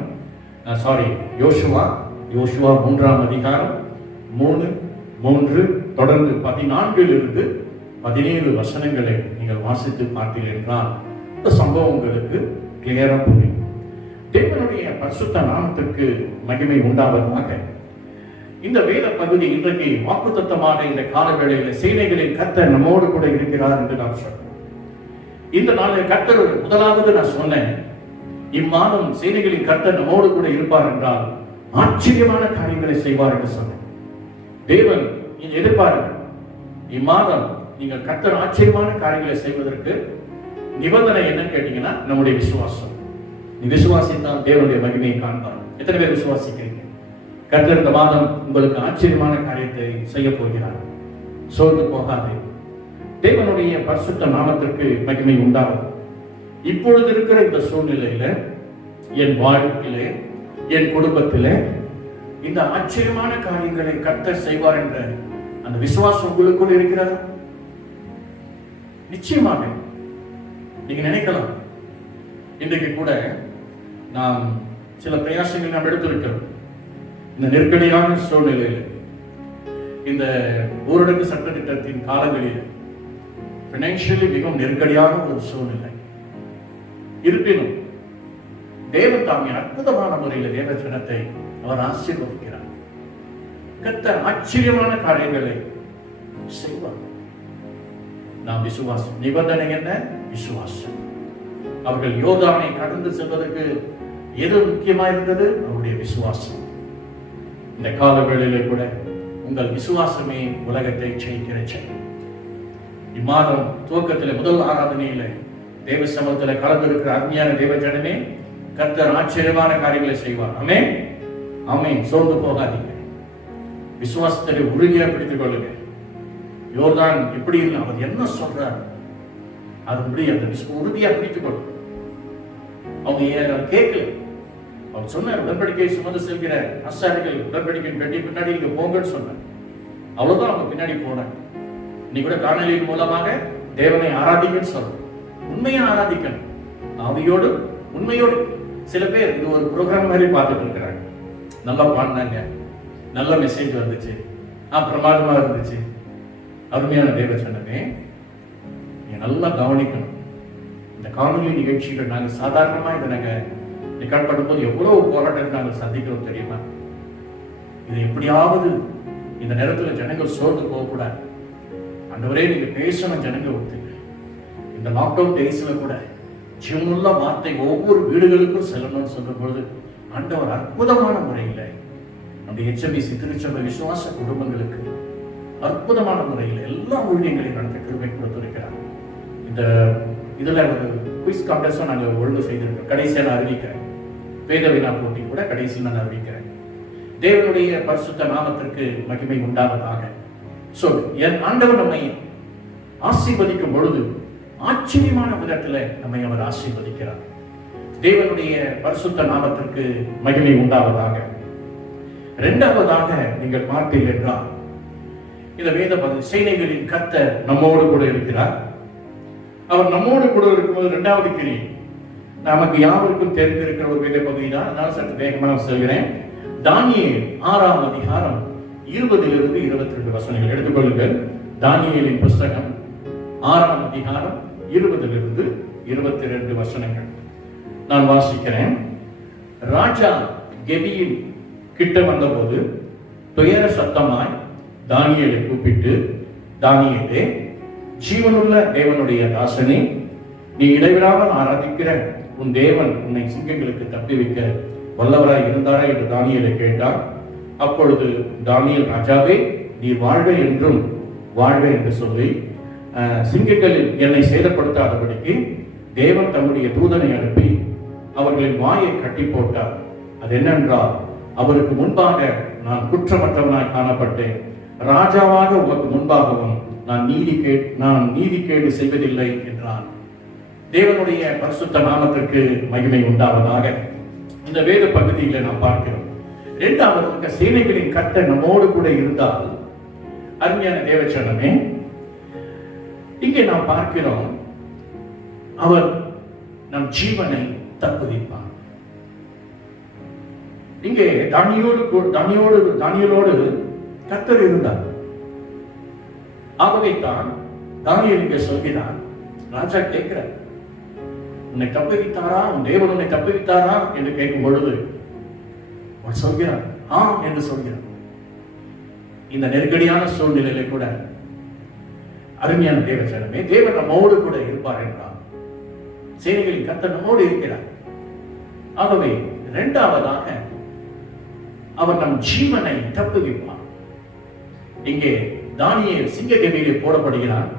யோசுவா 3ஆம் அதிகாரம் 3 தொடர்ந்து 14 17 வசனங்களை நீங்கள் வாசித்து பார்த்தீர்கள் என்றால் இந்த சம்பவம் உங்களுக்கு கிளியரா புரியும். தேவனுடைய பரிசுத்த நாமத்திற்கு மகிமை உண்டாவதாக. இந்த வேத பகுதி இன்றைக்கு வாக்குத்தத்தமாக இந்த காலவேளையில் சேனைகளின் கர்த்தர் நம்மோடு கூட இருக்கிறார் என்று நான் சொல்றேன். இந்த நாளில் கர்த்தர் முதலாவது நான் சொன்னேன், இம்மாதம் சேனைகளின் கர்த்தர் நம்மோடு கூட இருப்பார் என்றால் ஆச்சரியமான காரியங்களை செய்வார் என்று சொன்னேன். தேவன் எதிர்பாருங்கள், இம்மாதம் நீங்கள் கர்த்தர் ஆச்சரியமான காரியங்களை செய்வதற்கு நிபந்தனை என்னன்னு கேட்டீங்கன்னா நம்முடைய விசுவாசம். நீ விசுவாசித்தான் தேவனுடைய மகிமையை காண்பார். எத்தனை பேர் விசுவாசிக்கிறீங்க? கர்த்தர் இந்த மாதம் உங்களுக்கு ஆச்சரியமான காரியத்தை செய்ய போகிறார். சோர்ந்து போகாதே. தேவனுடைய பரிசுத்த நாமத்திற்கு மகிமை உண்டாகும். இப்பொழுது இருக்கிற இந்த சூழ்நிலையில, என் வாழ்க்கையிலே, என் குடும்பத்திலே இந்த ஆச்சரியமான காரியங்களை கர்த்தர் செய்வார் என்ற அந்த விசுவாசம் உங்களுக்குள் இருக்கிறதா? நிச்சயமாக நீங்க நினைக்கலாம், இன்றைக்கு கூட நாம் சில பிரயாசங்கள் நாம் எடுத்திருக்கிறோம். இந்த நெருக்கடியான சூழ்நிலையில், இந்த ஊரடங்கு சட்ட திட்டத்தின் காலங்களில் பினான்சியலி மிகவும் நெருக்கடியான ஒரு சூழ்நிலை இருப்பினும் தேவன் தாமே அற்புதமான முறையில் தேவ ஜனத்தை அவர் ஆசீர்வதிக்கிறார். கர்த்தர் ஆச்சரியமான காரியங்களை செய்வார். நாம் விசுவாசம். நிபந்தனை என்ன? விசுவாசம். அவர்கள் யோர்தானை கடந்து செல்வதற்கு எது முக்கியமா இருந்தது? அவருடைய விசுவாசம். இந்த கால வேளையிலே கூட உங்கள் விசுவாசமே உலகத்தை ஜெயிக்கிற செயல். இம்மாதம் துவக்கத்தில் முதல் ஆராதனையில தேவ சமூகத்தில் கலந்திருக்கிற அருமையான தேவ ஜனமே, கர்த்தர் ஆச்சரியமான காரியங்களை செய்வார். ஆமென், ஆமென். சோர்ந்து போகாதீங்க. விசுவாசத்தை உறுதியா பிடித்துக் கொள்ளுங்க. யோர்தான் எப்படி இல்லை, அவர் என்ன சொல்றார் அதுபடி அந்த உறுதியா பிடித்துக் கொள்ளுங்க. அவங்க கேட்கல. அவர் சொன்னார், உடன்படிக்கை சுமந்து செல்கிற ஆசாரிகள் உடன்படிக்கை பெட்டி பின்னாடி இங்க போங்கன்னு சொன்னார். அவ்வளவுதான் அவங்க பின்னாடி போனாங்க. நீ கூட காணொலியின் மூலமாக தேவனை ஆராதிக்கன்னு சொல்றோம். உண்மையா ஆராதிக்கணும், ஆவியோடு உண்மையோடு. சில பேர் இது ஒரு ப்ரோக்ராம் மாதிரி பார்த்துட்டு இருக்கிறாங்க. நல்லா பாடினாங்க, நல்ல மெசேஜ் வந்துச்சு, பிரமாதமா இருந்துச்சு. அருமையான தேவ சொன்னமே, நீங்க நல்லா கவனிக்கணும். இந்த காணொலி நிகழ்ச்சிகள் நாங்க சாதாரணமா இதை நாங்க ரெக்கார்ட் பண்ணும்போது எவ்வளவு போராட்டத்தை நாங்கள் சந்திக்கிறோம் தெரியுமா? இது எப்படியாவது இந்த நேரத்துல ஜனங்கள் சோர்ந்து போகக்கூடாது. ஆண்டவரே, நீங்க பேசணும், ஜனங்கள் ஒத்துங்க. இந்த லாக்டவுன் டேஸ்ல கூட ஜீவனுள்ள வார்த்தை ஒவ்வொரு வீடுகளுக்கும் செல்லணும்னு சொல்லும் பொழுது ஆண்டவர் அற்புதமான முறையில நம்முடைய HMBC திருச்சபை விசுவாச குடும்பங்களுக்கு அற்புதமான முறையில் எல்லா ஊழியங்களையும் நடத்த கிருபை கொடுத்திருக்கிறார். இந்த இதுல ஒரு குயிஸ் கான்டெஸ்டும் நாங்கள் ஒழுங்கு செய்திருக்கோம். கடைசியாக நான் அறிவிக்கிறேன். வேத வினா போட்டி கூட கடைசியில் நான் அறிவிக்கிறேன். தேவனுடைய பரிசுத்த நாமத்திற்கு மகிமை உண்டாவதாக. என் ஆண்டவர் நம்மை ஆசீர்வதிக்கும் பொழுது ஆச்சரியமான விதத்தில் நம்மை அவர் ஆசீர்வதிக்கிறார். தேவனுடைய பரிசுத்த நாமத்திற்கு மகிமை உண்டாவதாக. இரண்டாவதாக நீங்கள் பார்த்தீர்கள் என்றால், இந்த வேத பகுதி சேனைகளின் கர்த்தர் நம்மோடு கூட இருக்கிறார். அவர் நம்மோடு கூட இருக்கும்போது இரண்டாவது கிரி நமக்கு யாருக்கும் தெரிந்திருக்கிற ஒரு வேத பகுதி தான். அதனால சற்று வேகமாக சொல்கிறேன். தானியேல் 6ஆம் அதிகாரம் 20 - 22 வசனங்கள் எடுத்துக்கொள்ளுங்கள். தானியேலின் புஸ்தகம் 6ஆம் அதிகாரம் 20 - 22 வசனங்கள் நான் வாசிக்கிறேன். ராஜா கெபியின் கிட்ட வந்தபோது துயர சத்தமாய் தானியேலை கூப்பிட்டு, தானியேலே, ஜீவனுள்ள தேவனுடைய தாசனே, நீ இடைவிடாமல் ஆராதிக்கிற உன் தேவன் உன்னை சிங்கங்களுக்கு தப்பிவிக்க வல்லவராய் இருந்தாரா என்று தானியேலை கேட்டார். அப்பொழுது தானியேல், ராஜாவே, நீ வாழ்க என்றும் வாழ்க என்று சொல்லி சிங்கங்களில் என்னை சேதப்படுத்தாதபடிக்கு தேவன் தம்முடைய தூதனை அனுப்பி அவர்களின் வாயை கட்டி போட்டார். அது என்னென்றால், அவருக்கு முன்பாக நான் குற்றமற்றவனாய் காணப்பட்டேன். ராஜாவாக உமக்கு முன்பாகவும் நான் நீதிகேடு செய்வதில்லை என்றார். தேவனுடைய பரிசுத்த நாமத்திற்கு மகிமை உண்டாவதாக. இந்த வேத பகுதியில நாம் பார்க்கிறோம். இரண்டாவது, சேனைகளின் கர்த்தர் நம்மோடு கூட இருந்தால், அருமையான தேவச்சனமே, இங்கே நாம் பார்க்கிறோம், அவர் நம் ஜீவனை தப்புவிப்பார். இங்கே தானியேலோடு கர்த்தர் இருந்தார். ஆகவே தான் தானியேல் இங்கே சொல்கிறார். ராஜா கேட்கிறார், உன்னை தப்புவித்தாரா, உன் தேவன் உன்னை தப்புவித்தாரா என்று கேட்கும் பொழுது அவன் சொல்கிறார், ஆம் என்று சொல்கிறார். இந்த நெருக்கடியான சூழ்நிலையில கூட அருமையான தேவச்சனமே, தேவன் நம்மோடு கூட இருப்பார் என்றார். சேனைகளின் கர்த்தர் நம்மோடு இருக்கிறார். ஆகவே இரண்டாவதாக அவர் நம் ஜீவனை தப்புவிப்பார். இங்கே தானியேல் சிங்க கெபியிலே போடப்படுகிறார்.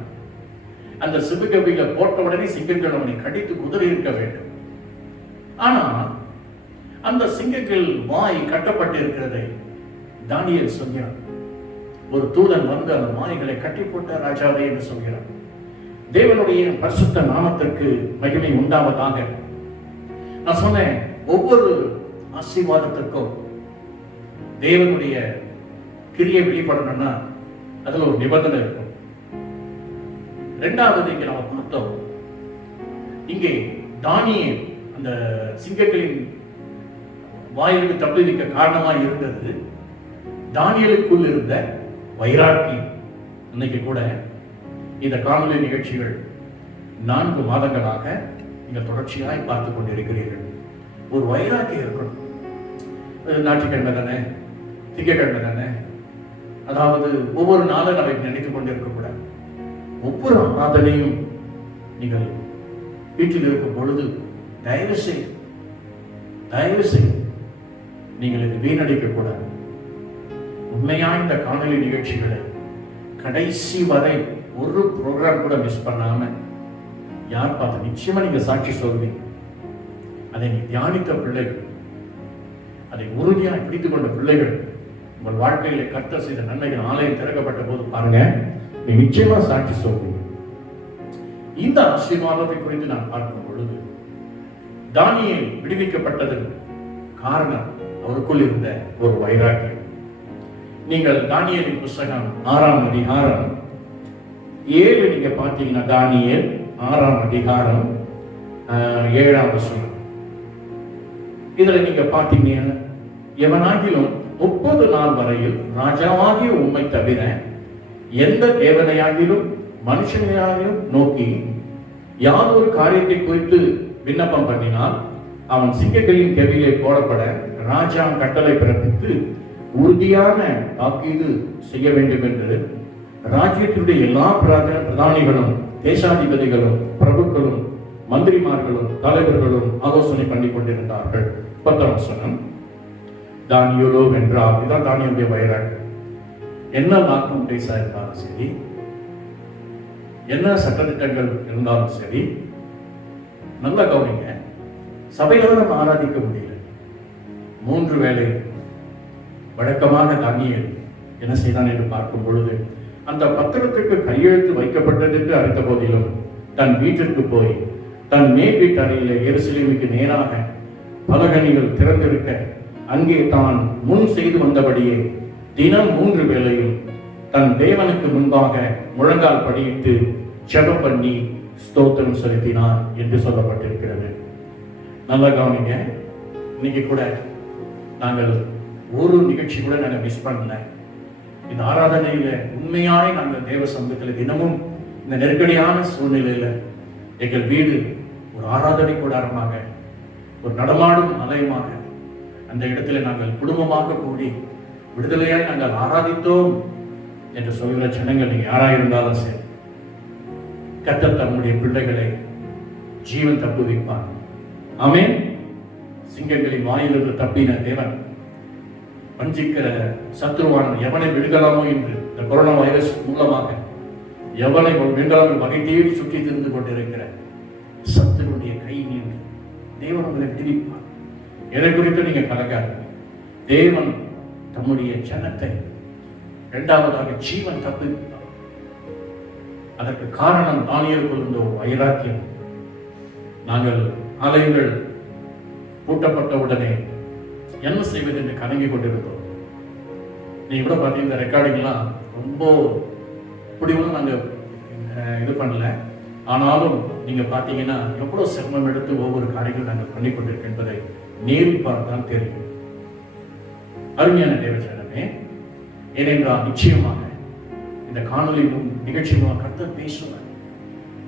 அந்த சிறுகவியில போட்ட உடனே சிங்கங்கள் அவனை கடித்து குதிரை இருக்க வேண்டும். ஆனா அந்த சிங்கங்கள் வாய் கட்டப்பட்டு இருக்கிறதை தானியேல் சொல்கிறான். ஒரு தூதன் வந்து அந்த வாய்களை கட்டி போட்ட ராஜாவே என்று சொல்கிறான். தேவனுடைய பரிசுத்த நாமத்திற்கு மகிமை உண்டாவதாக. நான் சொன்னேன், ஒவ்வொரு ஆசீர்வாதத்திற்கும் தேவனுடைய கிரியை வெளிப்படணும்னா அதுல ஒரு நிபந்தனை இருக்கும். இரண்டாவது இங்க நம்ம பார்த்தோம், இங்கே தானியேல் அந்த சிங்கங்களின் வாயிலுக்கு தப்பி வைக்க காரணமாக இருந்தது தானியேலுக்குள் இருந்த வைராக்கியம். இன்னைக்கு கூட இந்த காணொலி நிகழ்ச்சிகள் 4 மாதங்களாக நீங்கள் தொடர்ச்சியாய் பார்த்து கொண்டிருக்கிறீர்கள். ஒரு வைராக்கியம் இருக்கணும். ஞாயிற்றுக்கிழமை தானே, திங்கட்கிழமை தானே, அதாவது ஒவ்வொரு நாளும் நம்ம நினைத்துக் கொண்டிருக்கக்கூடாது. ஒவ்வொரு ஆராதனையும் நீங்கள் வீட்டில் இருக்கும் பொழுது தயவு செய்து நீங்கள் இது வீணடிக்க கூடாது. உண்மையா இந்த காணொலி நிகழ்ச்சிகளை கடைசி வரை ஒரு ப்ரோக்ராம் கூட மிஸ் பண்ணாம யார் பார்த்து நிச்சயமா நீங்க சாட்சி சொல்வீங்க. அதை நீ தியானித்த பிள்ளைகள், அதை உறுதியாக பிடித்துக் கொண்ட பிள்ளைகள், உங்கள் வாழ்க்கையில கர்த்தர் செய்த நன்மைகள் ஆலயம் திறக்கப்பட்ட போது பாருங்க, நீ நிச்சயமா சாட்சி சொல்வீங்க. இந்த ஆசீர்வாதத்தை குறித்து நான் பார்க்கும் பொழுது தானியேல் விடுவிக்கப்பட்டதன் காரணம் அவருக்குள் இருந்த ஒரு வைராக்கியம். நீங்கள் தானியேலின் புத்தகம் 6ஆம் அதிகாரம் 7 நீங்க பார்த்தீங்கன்னா, தானியேல் 6ஆம் அதிகாரம் 7ஆம் வசனம். இதுல நீங்க பார்த்தீங்கன்னா, எவனாகிலும் 30 நாள் வரையில் ராஜாவாகிய உம்மை தவிர எந்த தேவனையாகிலும் மனுஷனையாகிலும் நோக்கி யாதொரு காரியத்தை குறித்து விண்ணப்பம் பண்ணினால் அவன் சிங்கங்களின் கெவியிலே போடப்பட ராஜா கட்டளை பிறப்பித்து உறுதியான தாக்கீது செய்ய வேண்டும் என்று ராஜ்யத்தினுடைய எல்லா பிரதானிகளும் தேசாதிபதிகளும் பிரபுக்களும் மந்திரிமார்களும் தலைவர்களும் ஆலோசனை பண்ணி கொண்டிருந்தார்கள். 10ஆம் வசனம். தானியேலோ வென்றார். இதுதான் தானியேலுடைய வைராக்கியம். என்ன லாக்டவுன் டேஸா இருந்தாலும் சரி, என்ன சட்டத்திட்டங்கள் இருந்தாலும் சரி, நல்ல கவனிங்க, சபையில நம்ம ஆராதிக்க முடியல. 3 வேளை வழக்கமாக தானியேல் என்ன செய்தான் என்று பார்க்கும் பொழுது, அந்த பத்திரத்துக்கு கையெழுத்து வைக்கப்பட்டது என்று அறிந்த போதிலும் தன் வீட்டிற்கு போய் தன் மேல் வீட்டு அறையிலே எருசலேமுக்கு நேராக பலகணிகள் திறந்திருக்க அங்கே தான் முன் செய்து வந்தபடியே தினம் 3 வேளையும் தன் தேவனுக்கு முன்பாக முழங்கால் படியிட்டு ஜெபம் பண்ணி ஸ்தோத்திரம் செலுத்தினார் என்று சொல்லப்பட்டிருக்கிறது. நல்லா கவனிங்க, இன்னைக்கு கூட நாங்கள் ஒரு நிகழ்ச்சி கூட நாங்கள் மிஸ் பண்ணல. இந்த ஆராதனையில உண்மையாய் நாங்கள் தேவ சமூகத்தில் தினமும் இந்த நெருக்கடியான சூழ்நிலையில எங்கள் வீடு ஒரு ஆராதனை கூடாரமாக, ஒரு நடமாடும் ஆலயமாக அந்த இடத்துல நாங்கள் குடும்பமாக கூடி விடுதலையாய் நாங்கள் ஆராதித்தோம் என்று சொல்கிற ஜனங்கள் நீங்க யாராயிருந்தாலும் சரி, கர்த்தர் தம்முடைய பிள்ளைகளை ஜீவன் தப்புவிப்பார். ஆமென். சிங்கங்களின் வாயிலிருந்து தப்பின தேவன் வஞ்சிக்கிற சத்ருவான எவனை விடுதலாமோ என்று இந்த கொரோனா வைரஸ் மூலமாக எவனை விடுதலாம் வகை தேடி சுற்றி திரிந்து கொண்டிருக்கிற சத்துருடைய கையில் தேவன் உங்களை விடுவிப்பார். எதை குறித்து நீங்க கலக்காதீங்க. தேவன் தம்முடைய ஜனத்தை இரண்டாவதாக ஜீவன் தப்புவிப்பார். அதற்கு காரணம் தானியேலுக்குள் இருந்த ஒரு வைராக்கியம். நாங்கள் ஆலயங்கள் பூட்டப்பட்ட உடனே என்ன செய்வது என்று கலங்கி கொண்டிருந்தோம். நீங்க கூட பார்த்தீங்கன்னா இந்த ரெக்கார்டிங்லாம் ரொம்ப பிடிவும் நாங்கள் இது பண்ணல. ஆனாலும் நீங்க பார்த்தீங்கன்னா எவ்வளவு சிரமம் எடுத்து ஒவ்வொரு காரியங்களும் நாங்கள் பண்ணி கொண்டிருக்கோம் என்பதை நேரில் பார்த்தால் தெரியும். அருமையான தேவஜனமே, ஏனென்றால் நிச்சயமாக இந்த காணொலி நிகழ்ச்சி மூலம் கர்த்தர் பேசுவார்.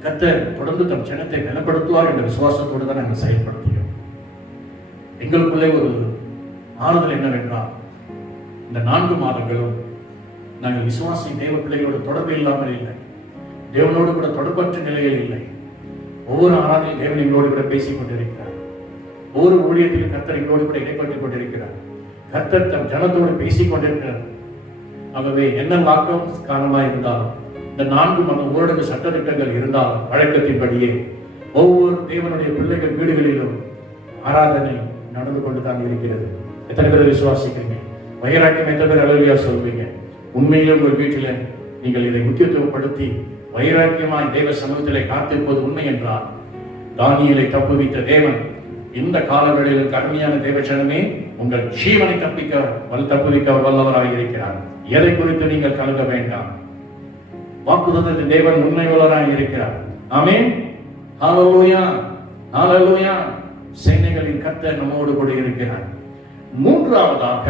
கர்த்தர் தொடர்ந்து தம் ஜனத்தை பலப்படுத்துவார் என்ற விசுவாசத்தோடு தான் நாங்கள் செயல்படுத்துகிறோம். எங்களுக்குள்ளே ஒரு ஆறுதல் என்னவென்றால், இந்த 4 மாதங்களும் நாங்கள் விசுவாசி தேவ பிள்ளைகளோடு தொடர்பு இல்லாமல் இல்லை, தேவனோடு கூட தொடர்பற்ற நிலையில் இல்லை. ஒவ்வொரு ஆராதனையும் தேவன் எங்களோடு கூட பேசிக் கொண்டிருக்கிறார். ஒவ்வொரு ஊழியத்திலும் கர்த்தர் எங்களோடு கூட இடைப்பட்டுக் கொண்டிருக்கிறார். கர்த்தர் தம் ஜனத்தோடு பேசிக் கொண்டிருக்கிறார். ஆகவே என்ன லாக்டவுன் காரணமாக இருந்தாலும் இந்த 4 ஊரடங்கு சட்டத்திட்டங்கள் இருந்தால் வழக்கத்தின்படியே ஒவ்வொரு தேவனுடைய பிள்ளைகள் வீடுகளிலும் ஆராதனை நடந்து கொண்டுதான் இருக்கிறது. எத்தனை பேர் விசுவாசிக்கிறீங்க? வைராக்கியம் எத்தனை பேர் அல்லேலூயா சொல்வீங்க? உண்மையிலே உங்கள் வீட்டில் நீங்கள் இதை முக்கியத்துவப்படுத்தி வைராக்கியமாய் தேவ சமூகத்திலே காத்திருப்பது உண்மை என்றால், தானியேலை தப்புவித்த தேவன் இந்த காலவெளியில் கடுமையான தேவச்சனமே உங்கள் ஜீவனை தப்புவிக்க வல்லவராக இருக்கிறார். எதை குறித்து நீங்கள் கலங்க வேண்டாம். வாக்குத்தத்தத்தின் தேவன் உண்மை உள்ளவராக இருக்கிறார். ஆமென். ஹல்லேலூயா, ஹல்லேலூயா. சேனைகளின் கர்த்தர் நம்மோடு கூட இருக்கிறார். மூன்றாவதாக,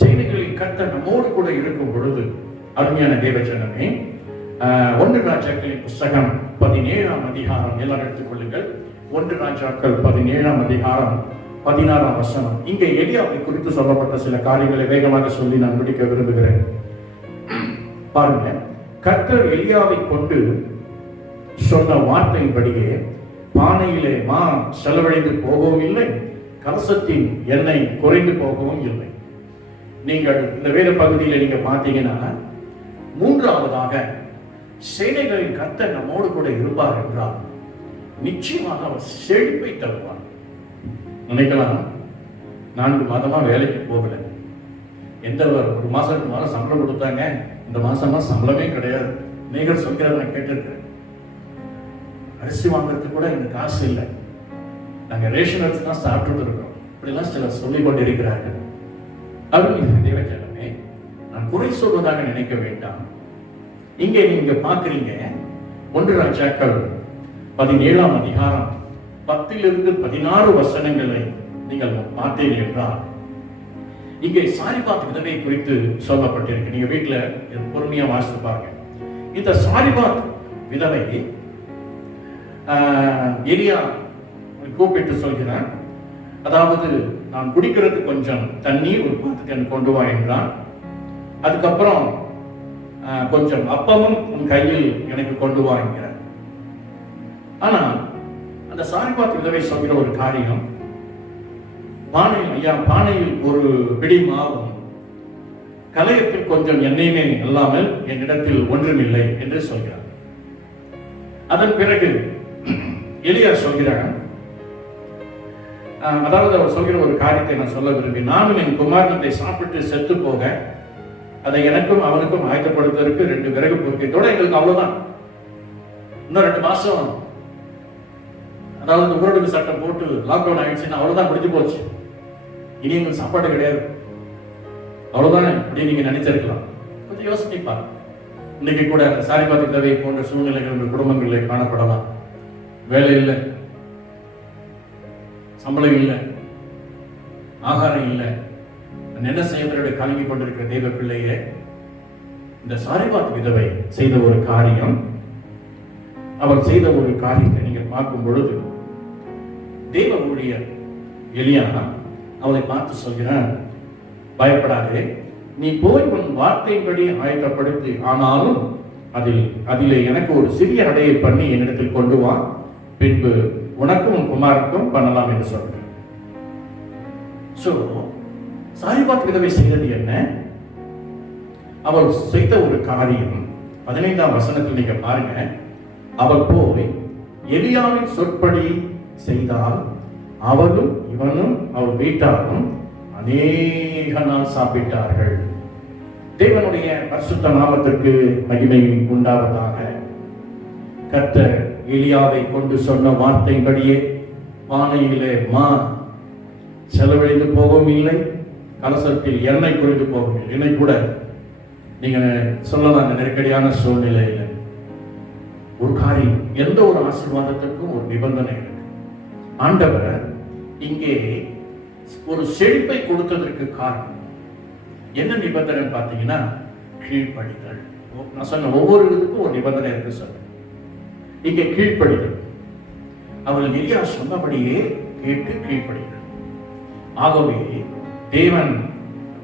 சேனைகளின் கர்த்தர் நம்மோடு கூட இருக்கும் பொழுது அருமையான தேவச்சனமே, 1 ராஜாக்களின் புஸ்தகம் 17ஆம் அதிகாரம் எல்லாம் எடுத்துக்கொள்ளுங்கள். 1 ராஜாக்கள் 17ஆம் அதிகாரம் 16ஆம் வசனம். இங்கே எலியாவை குறித்து சொல்லப்பட்ட சில காரியங்களை வேகமாக சொல்லி நான் முடிக்க விரும்புகிறேன். பாருங்க, கர்த்தர் எலியாவை கொண்டு சொன்ன வார்த்தையின்படியே பானையிலே மா செலவழிந்து போகவும் இல்லை, கலசத்தின் எண்ணெய் குறைந்து போகவும் இல்லை. நீங்கள் இந்த வேத பகுதியில் நீங்க பார்த்தீங்கன்னா, மூன்றாவதாக சேனைகளின் கர்த்தர் நம்மோடு கூட இருப்பார் என்றால் நிச்சயமாக அவர் செழிப்பை தருவார். நினைக்கலாம், 4 மாதமா வேலைக்கு போகல, எந்த ஒரு மாசம் சம்பளம் கொடுத்தாங்க, இந்த மாசமா சம்பளமே கிடையாது. நீங்கள் சொல்கிறத நான் கேட்டிருக்கேன். அரிசி வாங்குறதுக்கு கூட எனக்கு காசு இல்லை, நாங்க ரேஷன் அரிசி தான் சாப்பிட்டு இருக்கோம், இப்படிலாம் சிலர் சொல்லிக் கொண்டிருக்கிறார்கள். அருள் தேவச்சனமே, நான் குறை சொல்வதாக நினைக்க வேண்டாம். இங்கே நீங்க பாக்குறீங்க, 1 ராஜாக்கள் 17ஆம் அதிகாரம் 10லிருந்து 16 வசனங்களை நீங்கள் பார்த்தீர்கள் என்றால், இங்கே சாரிபாத் விதவை குறித்து சொல்லப்பட்டிருக்கு. நீங்க வீட்டுல பொறுமையா வாசித்து பாருங்க. இந்த சாரிபாத் விதவை எலியா கூப்பிட்டு சொல்கிறான், அதாவது நான் குடிக்கிறது கொஞ்சம் தண்ணீர் ஒரு பாத்திரத்தில் கொண்டு வா என்றான். அதுக்கப்புறம் கொஞ்சம் அப்பமும் உன் கையில் எனக்கு கொண்டு வா என்கிறார். ஆனா அந்த சாரிபாத் விதவை சொல்கிற ஒரு காரியம், பானையில் ஒரு பிடி மாவும் கலையத்தில் கொஞ்சம் எண்ணெயுமே இல்லாமல் என்னிடத்தில் ஒன்றுமில்லை என்று சொல்கிறார். அதன் பிறகு எலியா சொல்கிறார், அதாவது அவர் சொல்கிற ஒரு காரியத்தை நான் சொல்ல விரும்பி, நானும் என் குமாரனத்தை சாப்பிட்டு செத்து போக அதை எனக்கும் அவனுக்கும் ஆயத்தப்படுத்துவதற்கு 2 விறகு பொறுக்கிறதோட எங்களுக்கு அவ்வளவுதான். இன்னும் 2 மாசம், அதாவது ஊரடங்கு சட்டம் போட்டு லாக்டவுன் ஆயிடுச்சுன்னா அவ்வளவுதான், முடிஞ்சு போச்சு, இனி உங்களுக்கு சாப்பாடு கிடையாது, அவ்வளவுதானே அப்படின்னு நீங்க நினைச்சிருக்கலாம். கொஞ்சம் யோசிப்பாங்க. இன்னைக்கு கூட சாரிபாத் விதவை போன்ற சூழ்நிலைகள் உங்கள் குடும்பங்களில் காணப்படலாம். வேலை இல்லை, சம்பளம் இல்லை, ஆகாரம் இல்லை, என்ன செய்வதோட கலங்கி கொண்டிருக்கிற தெய்வ பிள்ளையே, இந்த சாரிபாத் விதவை செய்த ஒரு காரியம், அவர் செய்த ஒரு காரியத்தை நீங்க பார்க்கும் பொழுது, தெய்வ ஊழியர் எலியா அவளை பார்த்து சொல்கிறார், பயப்படாதே, நீ போய் உன் வார்த்தையின்படி ஆயத்தப்படுத்தி, ஆனாலும் அதிலே எனக்கு ஒரு சிறிய அடையை பண்ணி என்னிடத்தில் கொண்டு வா, பின்பு உனக்கும் உன் குமாருக்கும் பண்ணலாம் என்று சொல்றேன். சோ சாரிபாத் விதவை செய்தது என்ன? அவள் செய்த ஒரு காரியம் 15ஆம் வசனத்தில் நீங்க பாருங்க. அவள் போய் எலியாவின் சொற்படி செய்தால் அவளும் இவனும் அவள் வீட்டாரும் அநேக நாள் சாப்பிட்டார்கள். தேவனுடைய பரிசுத்த நாமத்திற்கு மகிமை உண்டாவதாக. கர்த்தர் எலியாவை கொண்டு சொன்ன வார்த்தையின்படியே பானையிலே மா செலவழிந்து போகவும் இல்லை, கலசத்தில் எண்ணெய் குறைந்து போகவும் இல்லை. இன்னைக்கு கூட நீங்க சொல்லலாம், அந்த நெருக்கடியான சூழ்நிலையில் ஒரு காரியம், எந்த ஒரு ஆசீர்வாதத்திற்கும் ஒரு நிபந்தனை இருக்கு. ஆண்டவர் இங்கே ஒரு செழிப்பை கொடுத்ததற்கு காரணம் என்ன நிபந்தனை பார்த்தீங்கன்னா, கீழ்ப்படிதல். நான் சொன்ன ஒவ்வொரு இதுக்கும் ஒரு நிபந்தனை இருக்கு சொல்ல. இங்கே கீழ்ப்படிதல். அவள் எலியா சொன்னபடியே கேட்டு கீழ்ப்படுகிறார். ஆகவே தேவன்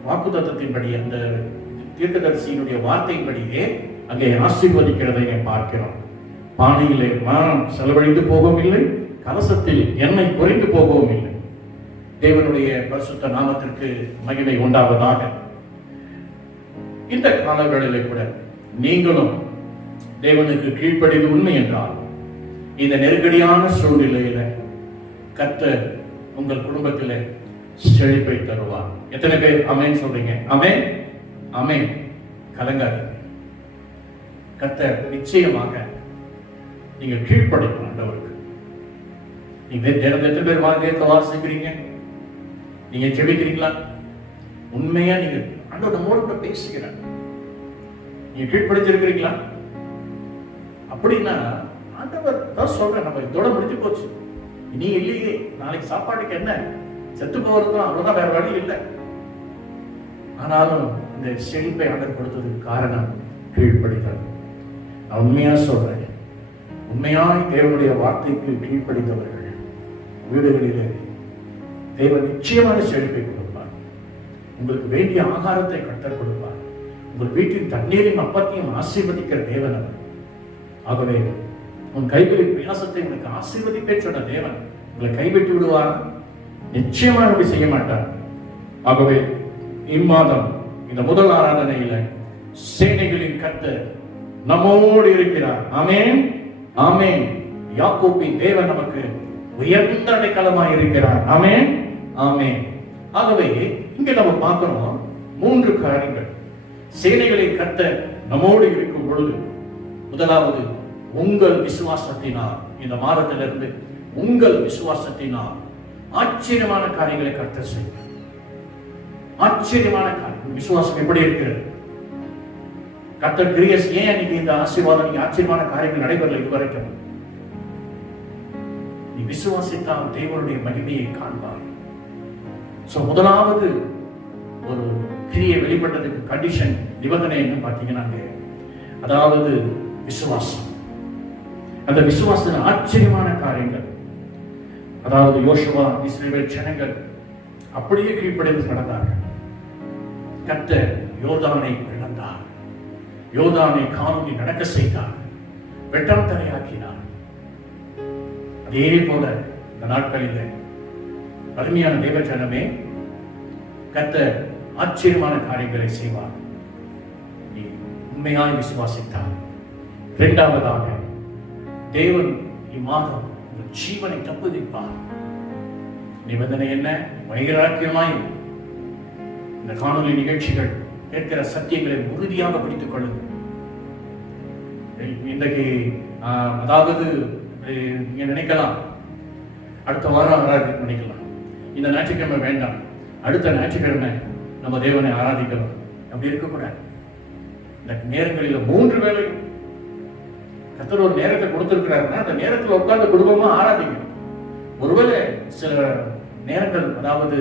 வாக்குத்தத்தத்தின்படி, அந்த தீர்க்கதரிசியினுடைய வார்த்தையின்படியே அங்கே ஆசீர்வதிக்கிறதை பார்க்கிறோம். பானையிலே மனம் செலவழிந்து போகவும் இல்லை, கலசத்தில் எண்ணெய் குறைந்து போகவும் இல்லை. தேவனுடைய பரிசுத்த நாமத்திற்கு மகிமை உண்டாவதாக. இந்த காலங்களிலே கூட நீங்களும் தேவனுக்கு கீழ்ப்படிவது உண்மை என்றால் இந்த நெருக்கடியான சூழ்நிலையில கர்த்தர் உங்கள் குடும்பத்தில் செழிப்பை தருவார். எத்தனை பேர் ஆமென் சொல்றீங்க? ஆமென், ஆமென். கலங்காது. கர்த்தர் நிச்சயமாக நீங்கள் கீழ்ப்படிக்கணும் ஆண்டவருக்கு. நீங்க எத்தனை பேர் வார்த்தையை வாசிக்கிறீங்க? நீங்க ஜெபிக்கிறீங்களா? உண்மையா நீங்க ஆண்டவர் நம்மோடு கூட பேசுகிறார். நீங்க கீழ்ப்படிச்சிருக்கிறீங்களா? அப்படின்னா ஆண்டவர் தான் சொல்றேன், நம்ம இதோட முடிஞ்சு போச்சு, இனி இல்லையே, நாளைக்கு சாப்பாடுக்கு என்ன, செத்து போறதுதான், அவ்வளவுதான், வேற வழி இல்லை. ஆனாலும் இந்த செழிப்பை ஆண்டவர் கொடுத்ததுக்கு காரணம் கீழ்ப்படிதல். நான் உண்மையா சொல்றேன், உண்மையாய் தேவனுடைய வார்த்தைக்கு கீழ்ப்படிந்தவர்கள் வீடுகளிலே தேவன் நிச்சயமான செழிப்பை கொடுப்பார். உங்களுக்கு வேண்டிய ஆகாரத்தை கர்த்தர் கொடுப்பார். உங்கள் வீட்டின் தண்ணீரின் அப்பத்தையும் ஆசீர்வதிக்கிற தேவன் அவர். ஆகவே உன் கைகளின் பிரயாசத்தை உனக்கு ஆசீர்வதிப்பே சொன்ன தேவன் உங்களை கைவிட்டு விடுவார்? நிச்சயமாக அப்படி செய்ய மாட்டார். ஆகவே இம்மாதம் இந்த முதல் ஆராதனையில சேனைகளின் கர்த்தர் நம்மோடு இருக்கிறார். ஆமென், ஆமென். யாக்கோபின் தேவன் நமக்கு உயர்ந்த அடைக்கலமாய் இருக்கிறார். ஆமென், ஆமென். ஆகவே இங்க நம்ம பார்க்கிறோம் 3 காரியங்கள். சேனைகளின் கர்த்தர் நம்மோடு இருக்கும் பொழுது, முதலாவது உங்கள் விசுவாசத்தினால், இந்த மாதத்திலிருந்து உங்கள் விசுவாசத்தினால் ஆச்சரியமான காரியங்களை கர்த்தர் செய்வார். ஆச்சரியமான காரியம். விசுவாசம் எப்படி இருக்கிறது? கர்த்தர் கிரியஸ் ஏன் இன்னைக்கு இந்த ஆசீர்வாதம், நீங்க ஆச்சரியமான காரியங்கள் நடைபெறல இதுவரைக்கும்? நீ விசுவாசித்தால் தேவனுடைய மகிமையை காண்பார். சோ முதலாவது ஒரு கிரியை வெளிப்பட்டதுக்கு கண்டிஷன், நிபந்தனை என்ன பார்த்தீங்கன்னா, அதாவது விசுவாசம். அந்த விசுவாசத்தின் ஆச்சரியமான காரியங்கள், அதாவது யோசுவா, இஸ்ரவேல் ஜனங்கள் அப்படியே கீழ்ப்படிந்து நடந்தார்கள். கர்த்தர் யோர்தானை இழந்தார், யோர்தானை காணொலி நடக்க செய்தார், வெட்டாந்தரையாக்கினார். அதே போல இந்த நாட்களில் அருமையான தேவ ஜனமே, கர்த்தர் ஆச்சரியமான காரியங்களை செய்வார் நீ உண்மையாய் விசுவாசித்தார். இரண்டாவதாக, தேவன் இம்மாதம் உங்கள் ஜீவனை தப்புவிப்பார். நிபந்தனை என்ன? வைராக்கியமாய் இந்த காணொலி நிகழ்ச்சிகள் கேட்கிற சத்தியங்களை உறுதியாக பிடித்துக் கொள்ளுங்கள். இன்றைக்கு அதாவது நீங்க நினைக்கலாம், அடுத்த வாரம் ஆராதிக்க நினைக்கலாம், இந்த ஞாயிற்றுக்கிழமை வேண்டாம், அடுத்த ஞாயிற்றுக்கிழமை நம்ம தேவனை ஆராதிக்கலாம். அப்படி இருக்கக்கூடாது. இந்த நேரங்களில் 3 வேளை கர்த்தர் ஒரு நேரத்தை கொடுத்திருக்கிறாருன்னா அந்த நேரத்தில் உட்கார்ந்து குடும்பமா ஆராதிங்க. ஒருவேளை சில நேரங்கள், அதாவது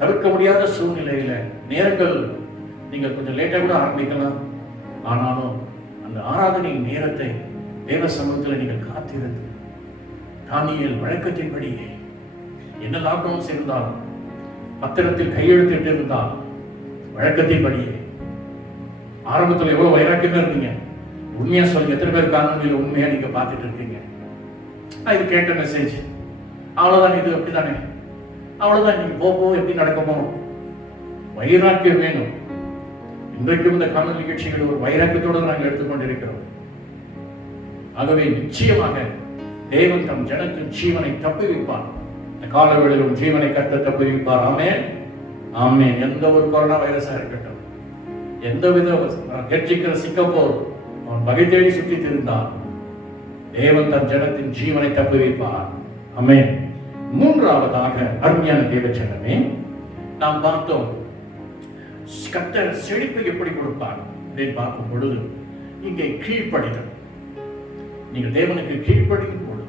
தவிர்க்க முடியாத சூழ்நிலையில நேரங்கள் நீங்க கொஞ்சம் லேட்டா கூட ஆரம்பிக்கலாம். ஆனாலும் அந்த ஆராதனை நேரத்தை தேவ சமூகத்தில் நீங்கள் காத்திருந்து, தானியேல் வழக்கத்தின்படியே என்ன லாக்டவுன்ஸ் இருந்தாலும், பத்திரத்தில் கையெழுத்திட்டு இருந்தால் வழக்கத்தின்படியே, ஆரம்பத்தில் எவ்வளவு வைராக்கியமா இருந்தீங்க, உண்மையா சொல்லுங்க, எத்தனை பேர் காணொலியில் உண்மையா நீங்க பார்த்துட்டு இருக்கீங்க? இது கேட்ட மெசேஜ், அவ்வளவுதான், இது அப்படித்தானே, அவ்வளவுதான், நீங்க போக எப்படி நடக்குமோ? வைராக்கியம் வேணும். இன்றைக்கும் இந்த காணொலி நிகழ்ச்சிகள் ஒரு வைராக்கியத்தோடு நாங்கள் எடுத்துக்கொண்டிருக்கிறோம். ஆகவே நிச்சயமாக தேவன் தம் ஜனத்தின் ஜீவனை தப்புவிப்பார். இந்த காலவெளியிலும் ஜீவனை கர்த்தர் தப்புவிப்பார். ஆமென், ஆமென். எந்த ஒரு கொரோனா வைரஸா இருக்கட்டும், எந்தவித கட்சிக்கிற சிங்கப்பூர் அவன் வகை தேடி சுற்றி திருந்தார், தேவன் தன் ஜனத்தின் ஜீவனை தப்புவிப்பார். ஆமென். மூன்றாவதாக, அருமையான தேவ ஜனமே, நாம் பார்த்தோம் கர்த்தர் செழிப்பை எப்படி கொடுப்பார் அப்படின்னு பார்க்கும் பொழுது, இங்கே கீழ்ப்படிதல். நீங்கள் தேவனுக்கு கீழ்ப்படியும் பொழுது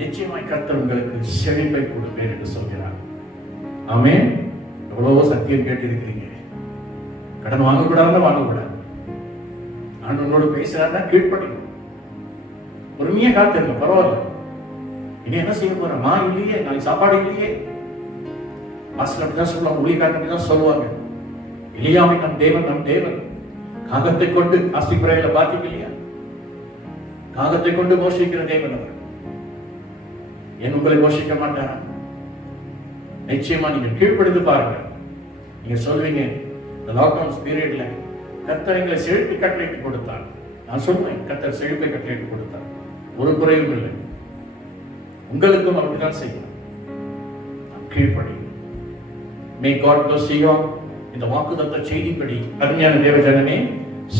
நிச்சயமாய் கர்த்தர் உங்களுக்கு செழிப்பை கொடுப்பேன் என்று சொல்கிறார். ஆமென். எவ்வளவோ சத்தியம் கேட்டிருக்கிறீங்க. கடன் வாங்கக்கூடாதுன்னா வாங்கக்கூடாது, ஆண்டவனோடு பேசுறாருன்னா கீழ்ப்படியும். பொறுமையா காத்திருங்க, பரவாயில்ல. இனி என்ன செய்ய போறேன், இல்லையே, நாளைக்கு சாப்பாடு இல்லையே, மாஸ்டர் அப்படிதான் சொல்லுவாங்க, ஊழியக்காரன் அப்படிதான் சொல்லுவாங்க. எலியாவை நம் தேவன் காகத்தை கொண்டு காஸ்டிக் பிரேயர்ல பாத்தீங்க இல்லையா? காகத்தை கொண்டு போஷிக்கிற தேவன் அவர். என் உங்களை போஷிக்க மாட்டாரா? நிச்சயமா நீங்க கீழ்ப்படுத்து பாருங்க. நீங்க சொல்வீங்க, இந்த லாக்டவுன் பீரியட்ல கர்த்தர் எங்களை செழிப்பு கட்டளைக்கு கொடுத்தார், நான் சொல்லுவேன், கர்த்தர் செழிப்பை கட்டளையிட்டு கொடுத்தார், ஒரு குறையும் இல்லை. உங்களுக்கும் அப்படிதான் செய்யணும். கீழ்ப்படி. May God bless you all. இந்த வாக்குத்தத்த செய்திப்படி அருமையான தேவஜனமே,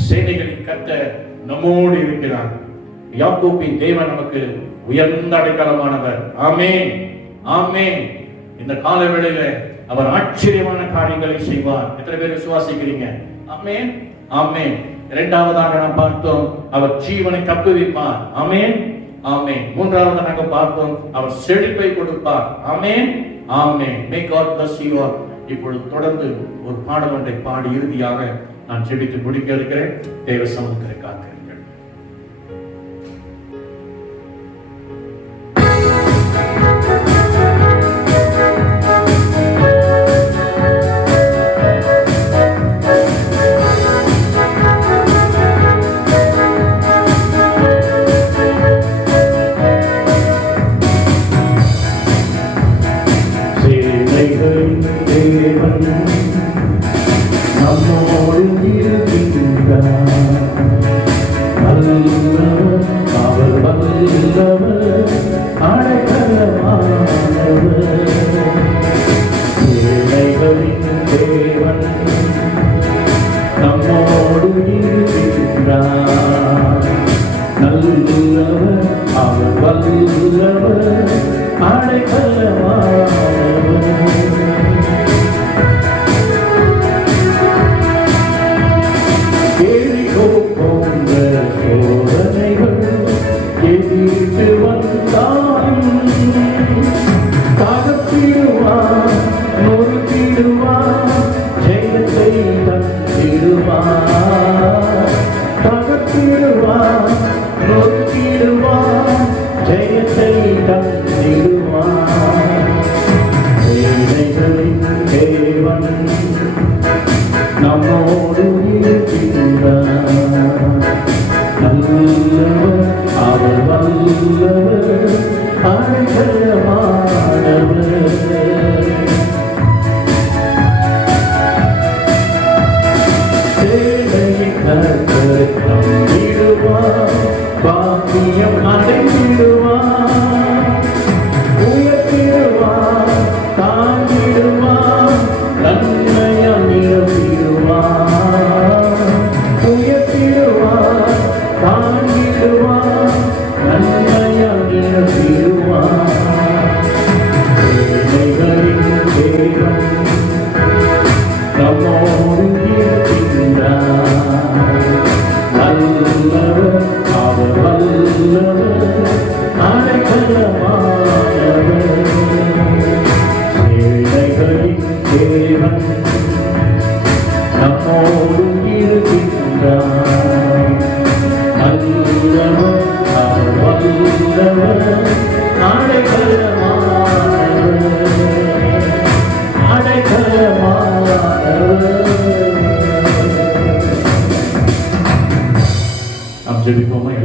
சேனைகளின் கர்த்தர் நம்மோடு இருக்கிறார். யாக்கோபின் தேவன் நமக்கு உயர்ந்த அடைக்கலமானவர். ஆமென், ஆமென். இந்த கால வேளையில அவர் ஆச்சரியமான காரியங்களை செய்வார். எத்தனை பேர் விசுவாசிக்கிறீங்க? ஆமென், ஆமென். இரண்டாவதாக நாம் பார்த்தோம், அவர் ஜீவனை தப்புவிப்பார். ஆமென், ஆமென். மூன்றாவது நாங்கள் பார்த்தோம், அவர் செழிப்பை கொடுப்பார். ஆமென், ஆமென். May God bless you all. இப்பொழுது தொடர்ந்து ஒரு பாடல் ஒன்றை பாடி இறுதியாக நான் ஜெபித்து முடிக்க இருக்கிறேன். தேவ சமூகத்தை காக்கிறீர்கள்.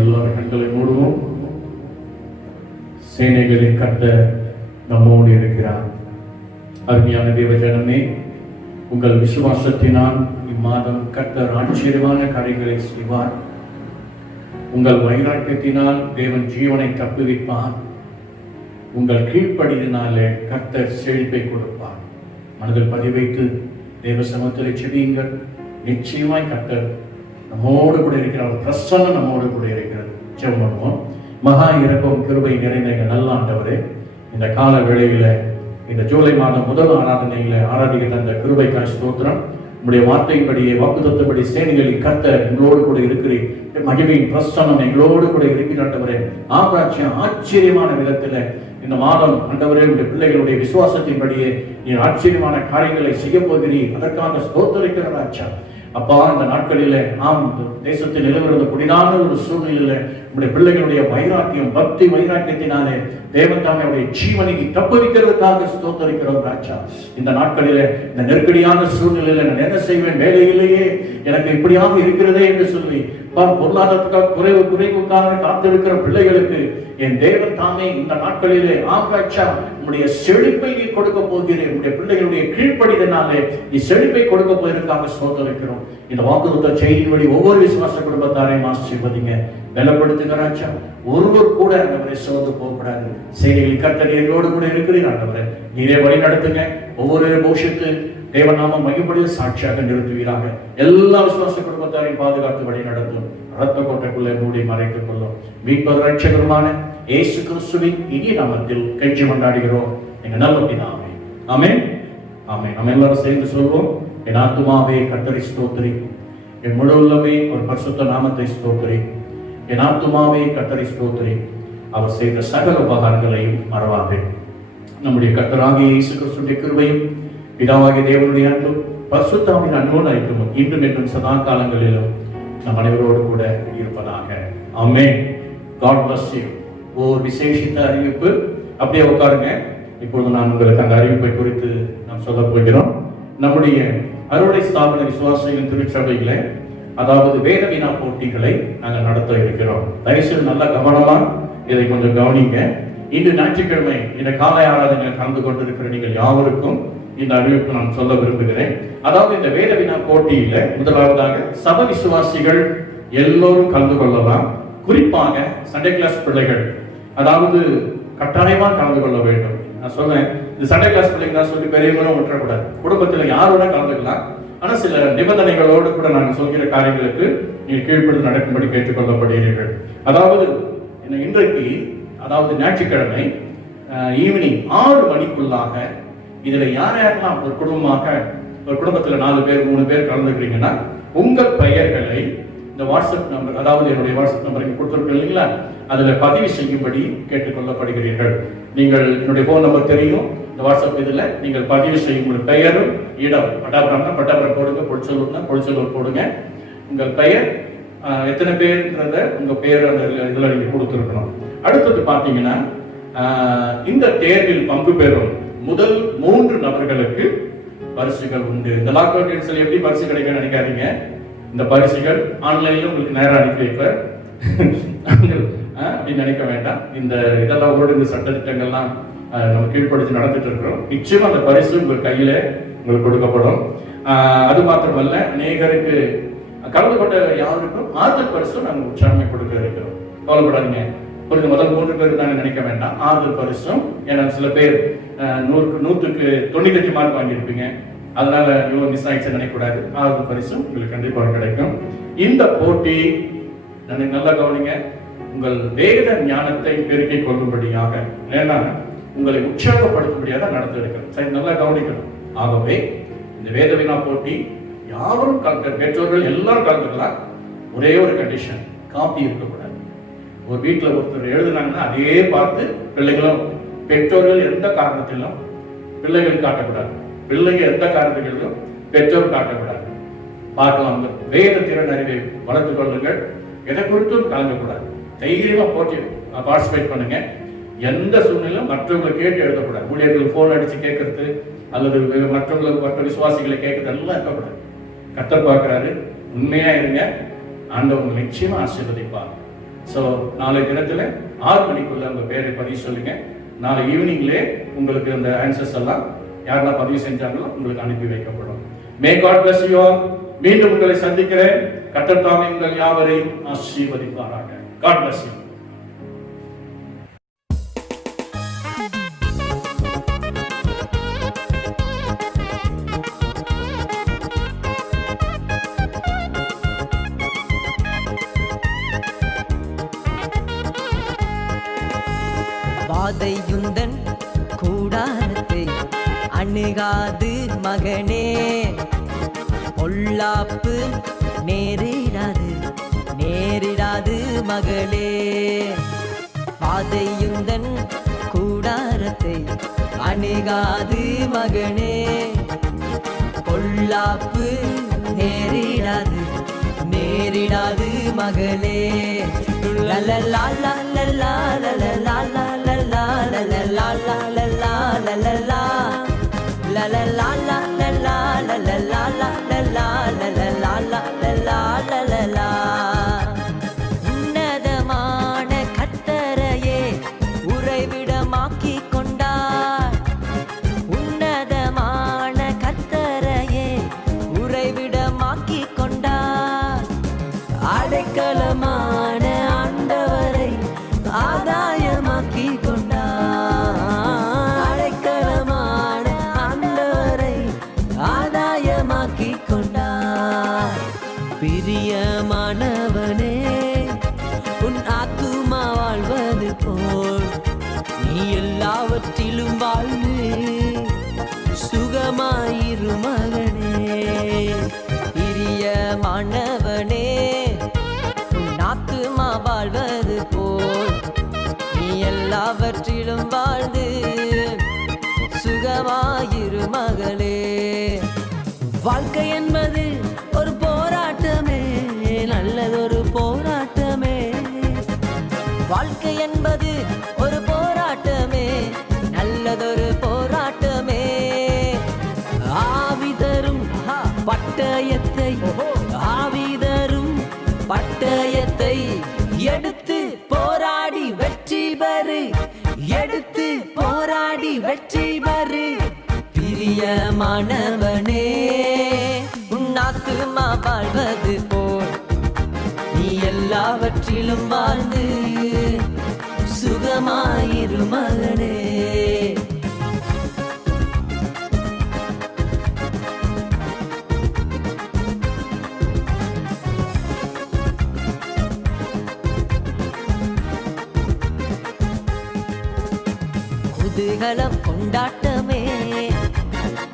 எல்லாரும் கண்களை மூடுவோம். சேனைகளின் கர்த்தர் நம்மோடு இருக்கிறார். அருமையான தேவஜனமே, உங்கள் விசுவாசத்தினால் இம்மாதம் கர்த்தர் ஆச்சரியமான காரியங்களை செய்வார். உங்கள் வைராக்கியத்தினால் தேவன் ஜீவனை தப்புவிப்பார். உங்கள் கீழ்ப்படியினாலே கர்த்தர் செழிப்பை கொடுப்பார். மனதில் பதிவைத்து தேவ சமூகத்தில் செபியுங்கள். நிச்சயமாய் கர்த்தர் நம்மோடு கூட இருக்கிறார். பிரசன்னம் நம்மோடு கூட இருக்கிறது. ஜெபம் பண்ணுவோம். மகா இரக்கம் கிருபை நிறைந்த நல்ல ஆண்டவரே, இந்த கால வேளையில இந்த ஜூலை மாதம் முதல் ஆராதனையில ஆராதிக்க தந்த கிருபைக்காய் ஸ்தோத்திரம். உங்களுடைய வார்த்தையின்படியே வாக்குத்தத்தபடி சேனைகளின் கர்த்தர் எங்களோடு கூட இருக்கிறீர். மகிமையின் பிரசன்னம் எங்களோடு கூட இருக்கிறாண்டவரே. ஆராய்ச்சியம் ஆச்சரியமான விதத்தில் இந்த மாதம் ஆண்டவரே உடைய பிள்ளைகளுடைய விசுவாசத்தின்படியே நீ ஆச்சரியமான காரியங்களை செய்ய போகிறீர். அதற்காக ஸ்தோத்தரிக்கிற ராஜா அப்பா, இந்த நாட்களில நாம் தேசத்தில் நிலவுகிற புதிதான ஒரு சூழ்நிலையில நம்முடைய பிள்ளைகளுடைய வைராக்கியம் பக்தி வைராக்கியத்தினாலே தேவன் தாமே அவருடைய ஜீவனை தப்புவிக்கிறதுக்காக ஸ்தோத்தரிக்கிறோம் ராஜா. இந்த நாட்களில இந்த நெருக்கடியான சூழ்நிலையில நான் என்ன செய்வேன், வேலையிலேயே எனக்கு இப்படியாக இருக்கிறதே என்று சொல்லி பொருளாதாரத்துக்காக குறைவுக்காக காத்திருக்கிற பிள்ளைகளுக்கு என் தேவன் தாமே இந்த நாட்களிலே ஆகாச்சா உன்னுடைய செழிப்பை நீ கொடுக்க போகிறேன், உன்னுடைய பிள்ளைகளுடைய கீழ்ப்படிதனாலே நீ செழிப்பை கொடுக்க போயிருக்காங்க சோதரிக்கிறோம். இந்த வாக்குறுத்த செய்தியின்படி ஒவ்வொரு விசுவாச குடும்பத்தாரையும் ஆசீர்வதிங்க, பலப்படுத்துகிறாச்சா. ஒருவர் கூட ஆண்டவரை சோர்ந்து போகக்கூடாது. செய்திகள் கர்த்தர் எங்களோடு கூட இருக்கிறீர் ஆண்டவரை, நீரே வழி நடத்துங்க. ஒவ்வொரு போஷத்து தேவநாமம் மையப்படிய சாட்சியாக நிறுத்துவீராக. எல்லா விசுவாச குடும்பத்தாரையும் பாதுகாத்து வழி நடத்தும். ரத்த கோட்டைக்குள்ளே மூடி மறைத்துக் கொள்ளும். மீட்பர் ரட்சகருமான இயேசு கிறிஸ்துவின் இனிய நாமத்தில் கெஞ்சி கொண்டாடுகிறோம் எங்க நல்ல பிதாவே. ஆமென், ஆமென். நம்ம எல்லாரும் சேர்ந்து சொல்வோம். என் ஆத்துமாவே கர்த்தரை ஸ்தோத்திரி, என் முழு உள்ளமே ஒரு பரிசுத்த நாமத்தை ஸ்தோத்திரி. என் ஆத்துமாவே கர்த்தரை ஸ்தோத்திரி, அவர் செய்த சகல உபகாரங்களையும் மறவாதே. நம்முடைய கர்த்தராகிய இயேசு கிறிஸ்துவின் கிருபையும் பிதாவாகிய தேவனுடைய அன்பும் பரிசுத்தாவின் அன்போடு ஐக்கியமும் இன்றும் என்றும் சதா காலங்களிலும் நம் அனைவரோடு கூட இருப்பதாக. ஆமென். God bless you. ஒரு விசேஷித்த அறிவிப்பு. அப்படியே உட்காருங்க. இப்பொழுது நான் உங்களுக்கு அந்த அறிவிப்பை குறித்து நாம் சொல்ல போகிறோம். நம்முடைய அறுவடை ஸ்தாபன விசுவாசிகளின் திருச்சபையில அதாவது வேத வினா போட்டிகளை நாங்கள் நடத்த இருக்கிறோம். தயவுசெய்து நல்ல கவனமா இதை கொஞ்சம் கவனிங்க. இன்று ஞாயிற்றுக்கிழமை இந்த காலை ஆராதனையில் கலந்து கொண்டிருக்கிற நீங்கள் யாவருக்கும் இந்த அறிவிப்பு நான் சொல்ல விரும்புகிறேன். அதாவது இந்த வேத வினா போட்டியில முதலாவதாக சப விசுவாசிகள் எல்லோரும் கலந்து கொள்ளலாம். குறிப்பாக சண்டே கிளாஸ் பிள்ளைகள் அதாவது கட்டாயமா கலந்து கொள்ள வேண்டும். நான் சொல்றேன், இந்த சண்டே கிளாஸ் பிள்ளைங்க தான் சொல்லி பெரியவங்களும் விட்டுறக்கூடாது. குடும்பத்தில் யாரோட கலந்துக்கலாம். ஆனா சில நிபந்தனைகளோடு கூட நாங்கள் சொல்கிற காரியங்களுக்கு நீங்கள் கீழ்ப்படிந்து நடக்கும்படி கேட்டுக்கொள்ளப்படுகிறீர்கள். அதாவது இன்றைக்கு அதாவது ஞாயிற்றுக்கிழமை ஈவினிங் 6 மணிக்குள்ளாக இதுல யாரெல்லாம் ஒரு குடும்பமாக ஒரு குடும்பத்துல 4 பேர் 3 பேர் கலந்துக்கிறீங்கன்னா உங்கள் பெயர்களை இந்த வாட்ஸ்அப் நம்பர் அதாவது என்னுடைய வாட்ஸ்அப் நம்பர் கொடுத்துருக்கேன் இல்லைங்களா, அதுல பதிவு செய்யும்படி கேட்டுக்கொள்ளப்படுகிறீர்கள். நீங்கள் என்னுடைய போன் நம்பர் தெரியும். இந்த வாட்ஸ்அப் இதுல நீங்கள் பதிவு செய்யும் உங்கள் பெயரும் இடம் பட்டாபுரம்னா பட்டாபுரம் போடுங்க, பொடிச்சலூர்னா பொடிச்சலூர் போடுங்க. உங்கள் பெயர் எத்தனை பேர்ன்றத உங்க பேர் அந்த இதுல நீங்க கொடுத்துருக்கணும். அடுத்தது பாத்தீங்கன்னா இந்த தேர்வில் பங்கு பெறும் முதல் 3 நபர்களுக்கு பரிசுகள் உண்டு. இந்த லாக்டவுன் டேட்ஸ்ல எப்படி பரிசு கிடைக்கும் நினைக்காதீங்க. இந்த பரிசுகள் ஆன்லைன்ல உங்களுக்கு நேரம் அனுப்பி வைப்பேன் அப்படின்னு நினைக்க வேண்டாம். இந்த இதெல்லாம் ஓடுங்க சட்டத்திட்டங்கள்லாம் நம்ம கீழ்ப்படுத்தி நடந்துட்டு இருக்கிறோம். நிச்சயமா அந்த பரிசு உங்கள் கையில உங்களுக்கு கொடுக்கப்படும். அது மாத்திரமல்ல, அநேகருக்கு கலந்து கொண்ட யாருக்கும் ஆறுதல் பரிசும் நாங்கள் உற்சாகமே கொடுக்க இருக்கிறோம். கவலைப்படாதீங்க. ஒரு முதல் 3 பேர் தானே நினைக்க வேண்டாம். ஆறுதல் பரிசும். ஏன்னா சில பேர் 100க்கு 95 மார்க் வாங்கியிருப்பீங்க. அதனால இவ்வளவு மிஸ் ஆயிடுச்சு நினைக்கக்கூடாது. ஆறுதல் பரிசும் உங்களுக்கு கண்டிப்பாக கிடைக்கும். இந்த போட்டி நல்லா கவனிங்க, உங்கள் வேத ஞானத்தை பெருக்கிக் கொள்ளும்படியாக, ஏன்னா உங்களை உற்சாகப்படுத்தும்படியாக நடந்து இருக்கிறோம். சரி, நல்லா கவனிக்கணும். ஆகவே இந்த வேத வினா போட்டி யாரும் பெற்றோர்கள் எல்லாரும் கலந்துக்கலாம். ஒரே ஒரு கண்டிஷன், காப்பி இருக்கக்கூடாது. ஒரு வீட்டில் ஒருத்தர் எழுதுனாங்கன்னா அதே பார்த்து பிள்ளைகளும் பெற்றோர்கள் எந்த காரணத்திலும் பிள்ளைகள் காட்டக்கூடாது. பிள்ளைகள் எந்த காரணத்திலும் பெற்றோர் காட்டக்கூடாது. பார்க்கலாம். வேத திறன் அறிவை வளர்த்துக் கொள்ளுங்கள். எதை குறித்தும் கலங்கக்கூடாது. தைரியமா போட்டி பார்ட்டிசிபேட் பண்ணுங்க. எந்த சூழ்நிலையும் மற்றவங்களை கேட்டு எழுதக்கூடாது. ஊழியர்கள் போன் அடிச்சு கேட்கறது அல்லது மற்றவங்களுக்கு மற்ற விசுவாசிகளை கேட்கறது எல்லாம் இருக்கக்கூடாது. கர்த்தர் பார்க்கிறாரு. உண்மையா இருங்க, ஆண்டவங்க நிச்சயமா ஆசீர்வதிப்பாங்க. ஸோ நாளை தினத்துல 6 மணிக்குள்ள உங்க பேரை பதிவு சொல்லுங்க. நாளை ஈவினிங்லே உங்களுக்கு அந்த ஆன்சர்ஸ் எல்லாம் யாரெல்லாம் பதிவு செஞ்சாங்களோ உங்களுக்கு அனுப்பி வைக்கப்படும். May God bless you all. மீண்டும் உங்களை சந்திக்கிறேன். கர்த்தர் தாமே உங்கள் யாவரையும் ஆசீர்வதிப்பாராக. God bless you. வாதையுந்தன் கூடாரத்தை அணுகாது மகனே, பொல்லாப்பு நேரிடாது நேரிடாது மகளே. வாதையுந்தன் கூடாரத்தை அணுகாது மகனே, பொல்லாப்பு நேரிடாது நேரிடாது மகளே. லலலா லலலா லலலா லலலா லலலா லலலா லலலா லலலா லலலா லலலா லலலா லலலா லலலா. உன்னதமான கர்த்தரையே பிரியமானவனே, உன் ஆத்துமா வாழ்வது போல் நீ எல்லாவற்றிலும் வாழ்ந்து சுகமாயிரு மகனே. பிரியமானவனே, உன் ஆத்துமா வாழ்வது போல் நீ எல்லாவற்றிலும் வாழ்ந்து சுகமாயிரு மகளே. வாழ்க்கை என்பது ஒரு போராட்டமே, நல்லதொரு போராட்டமே. வாழ்க்கை என்பது ஒரு போராட்டமே, நல்லதொரு போராட்டமே. ஆவிதரும் பட்டயத்தை, ஆவிதரும் பட்டயத்தை எடுத்து போராடி வெற்றி பெறு, எடுத்து போராடி வெற்றி பெறு. பிரியமானவனே, உன் ஆத்துமா வாழ்வது போல் நீ எல்லாவற்றிலும் வாழ்ந்து சுகமாயிரு மகனே. குதூகலம் கொண்டாட்டமே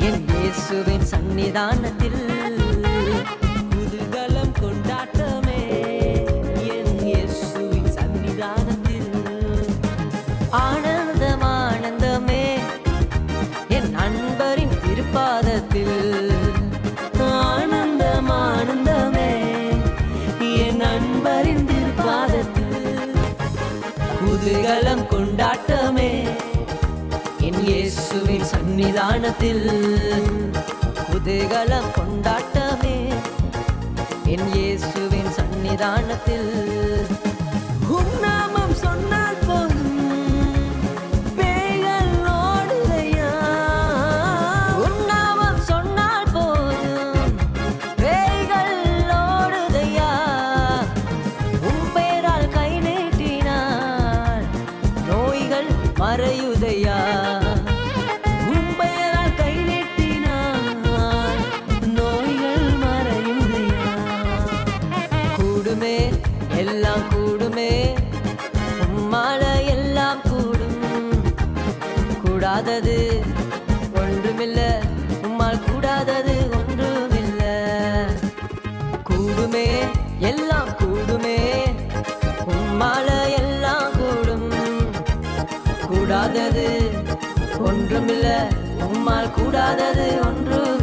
என் இயேசுவின் சன்னிதானத்தில். குதூகலம் கொண்டாட்டமே என் இயேசுவின் சன்னிதானத்தில். ஆனந்தம் ஆனந்தமே என் அன்பரின் திருப்பாதத்தில். ஆனந்தம் ஆனந்தமே என் அன்பரின் திருப்பாதத்தில். குதூகலம் கொண்டாட்டமே என் இயேசுவின் சன்னிதானத்தில். குதூகலம் கொண்டாட்டமே என் இயேசுவின் சன்னிதானத்தில். உம் நாமம் சொன்னால் போதும் பேய்கள் ஓடுதையா. உம் நாமம் சொன்னால் போதும் பேய்கள் ஓடுதையா. உம் பெயரால் கை நீட்டினால் நோய்கள் மறையுதையா. உம் பெயரால் கை நீட்டினால் நோய்கள் மறையுதையா. கூடுமே எல்லாம் கூடுமே, உம்மால எல்லாம் கூடும். கூடாதது ஒன்றுமில்ல, உம்மால் கூடாதது ஒன்றுமில்ல. கூடுமே எல்லாம் கூடுமே, உம்மால எல்லாம் கூடும். கூடாதது ஒன்றுமில்ல, உம்மால் கூடாதது ஒன்றுமில்ல.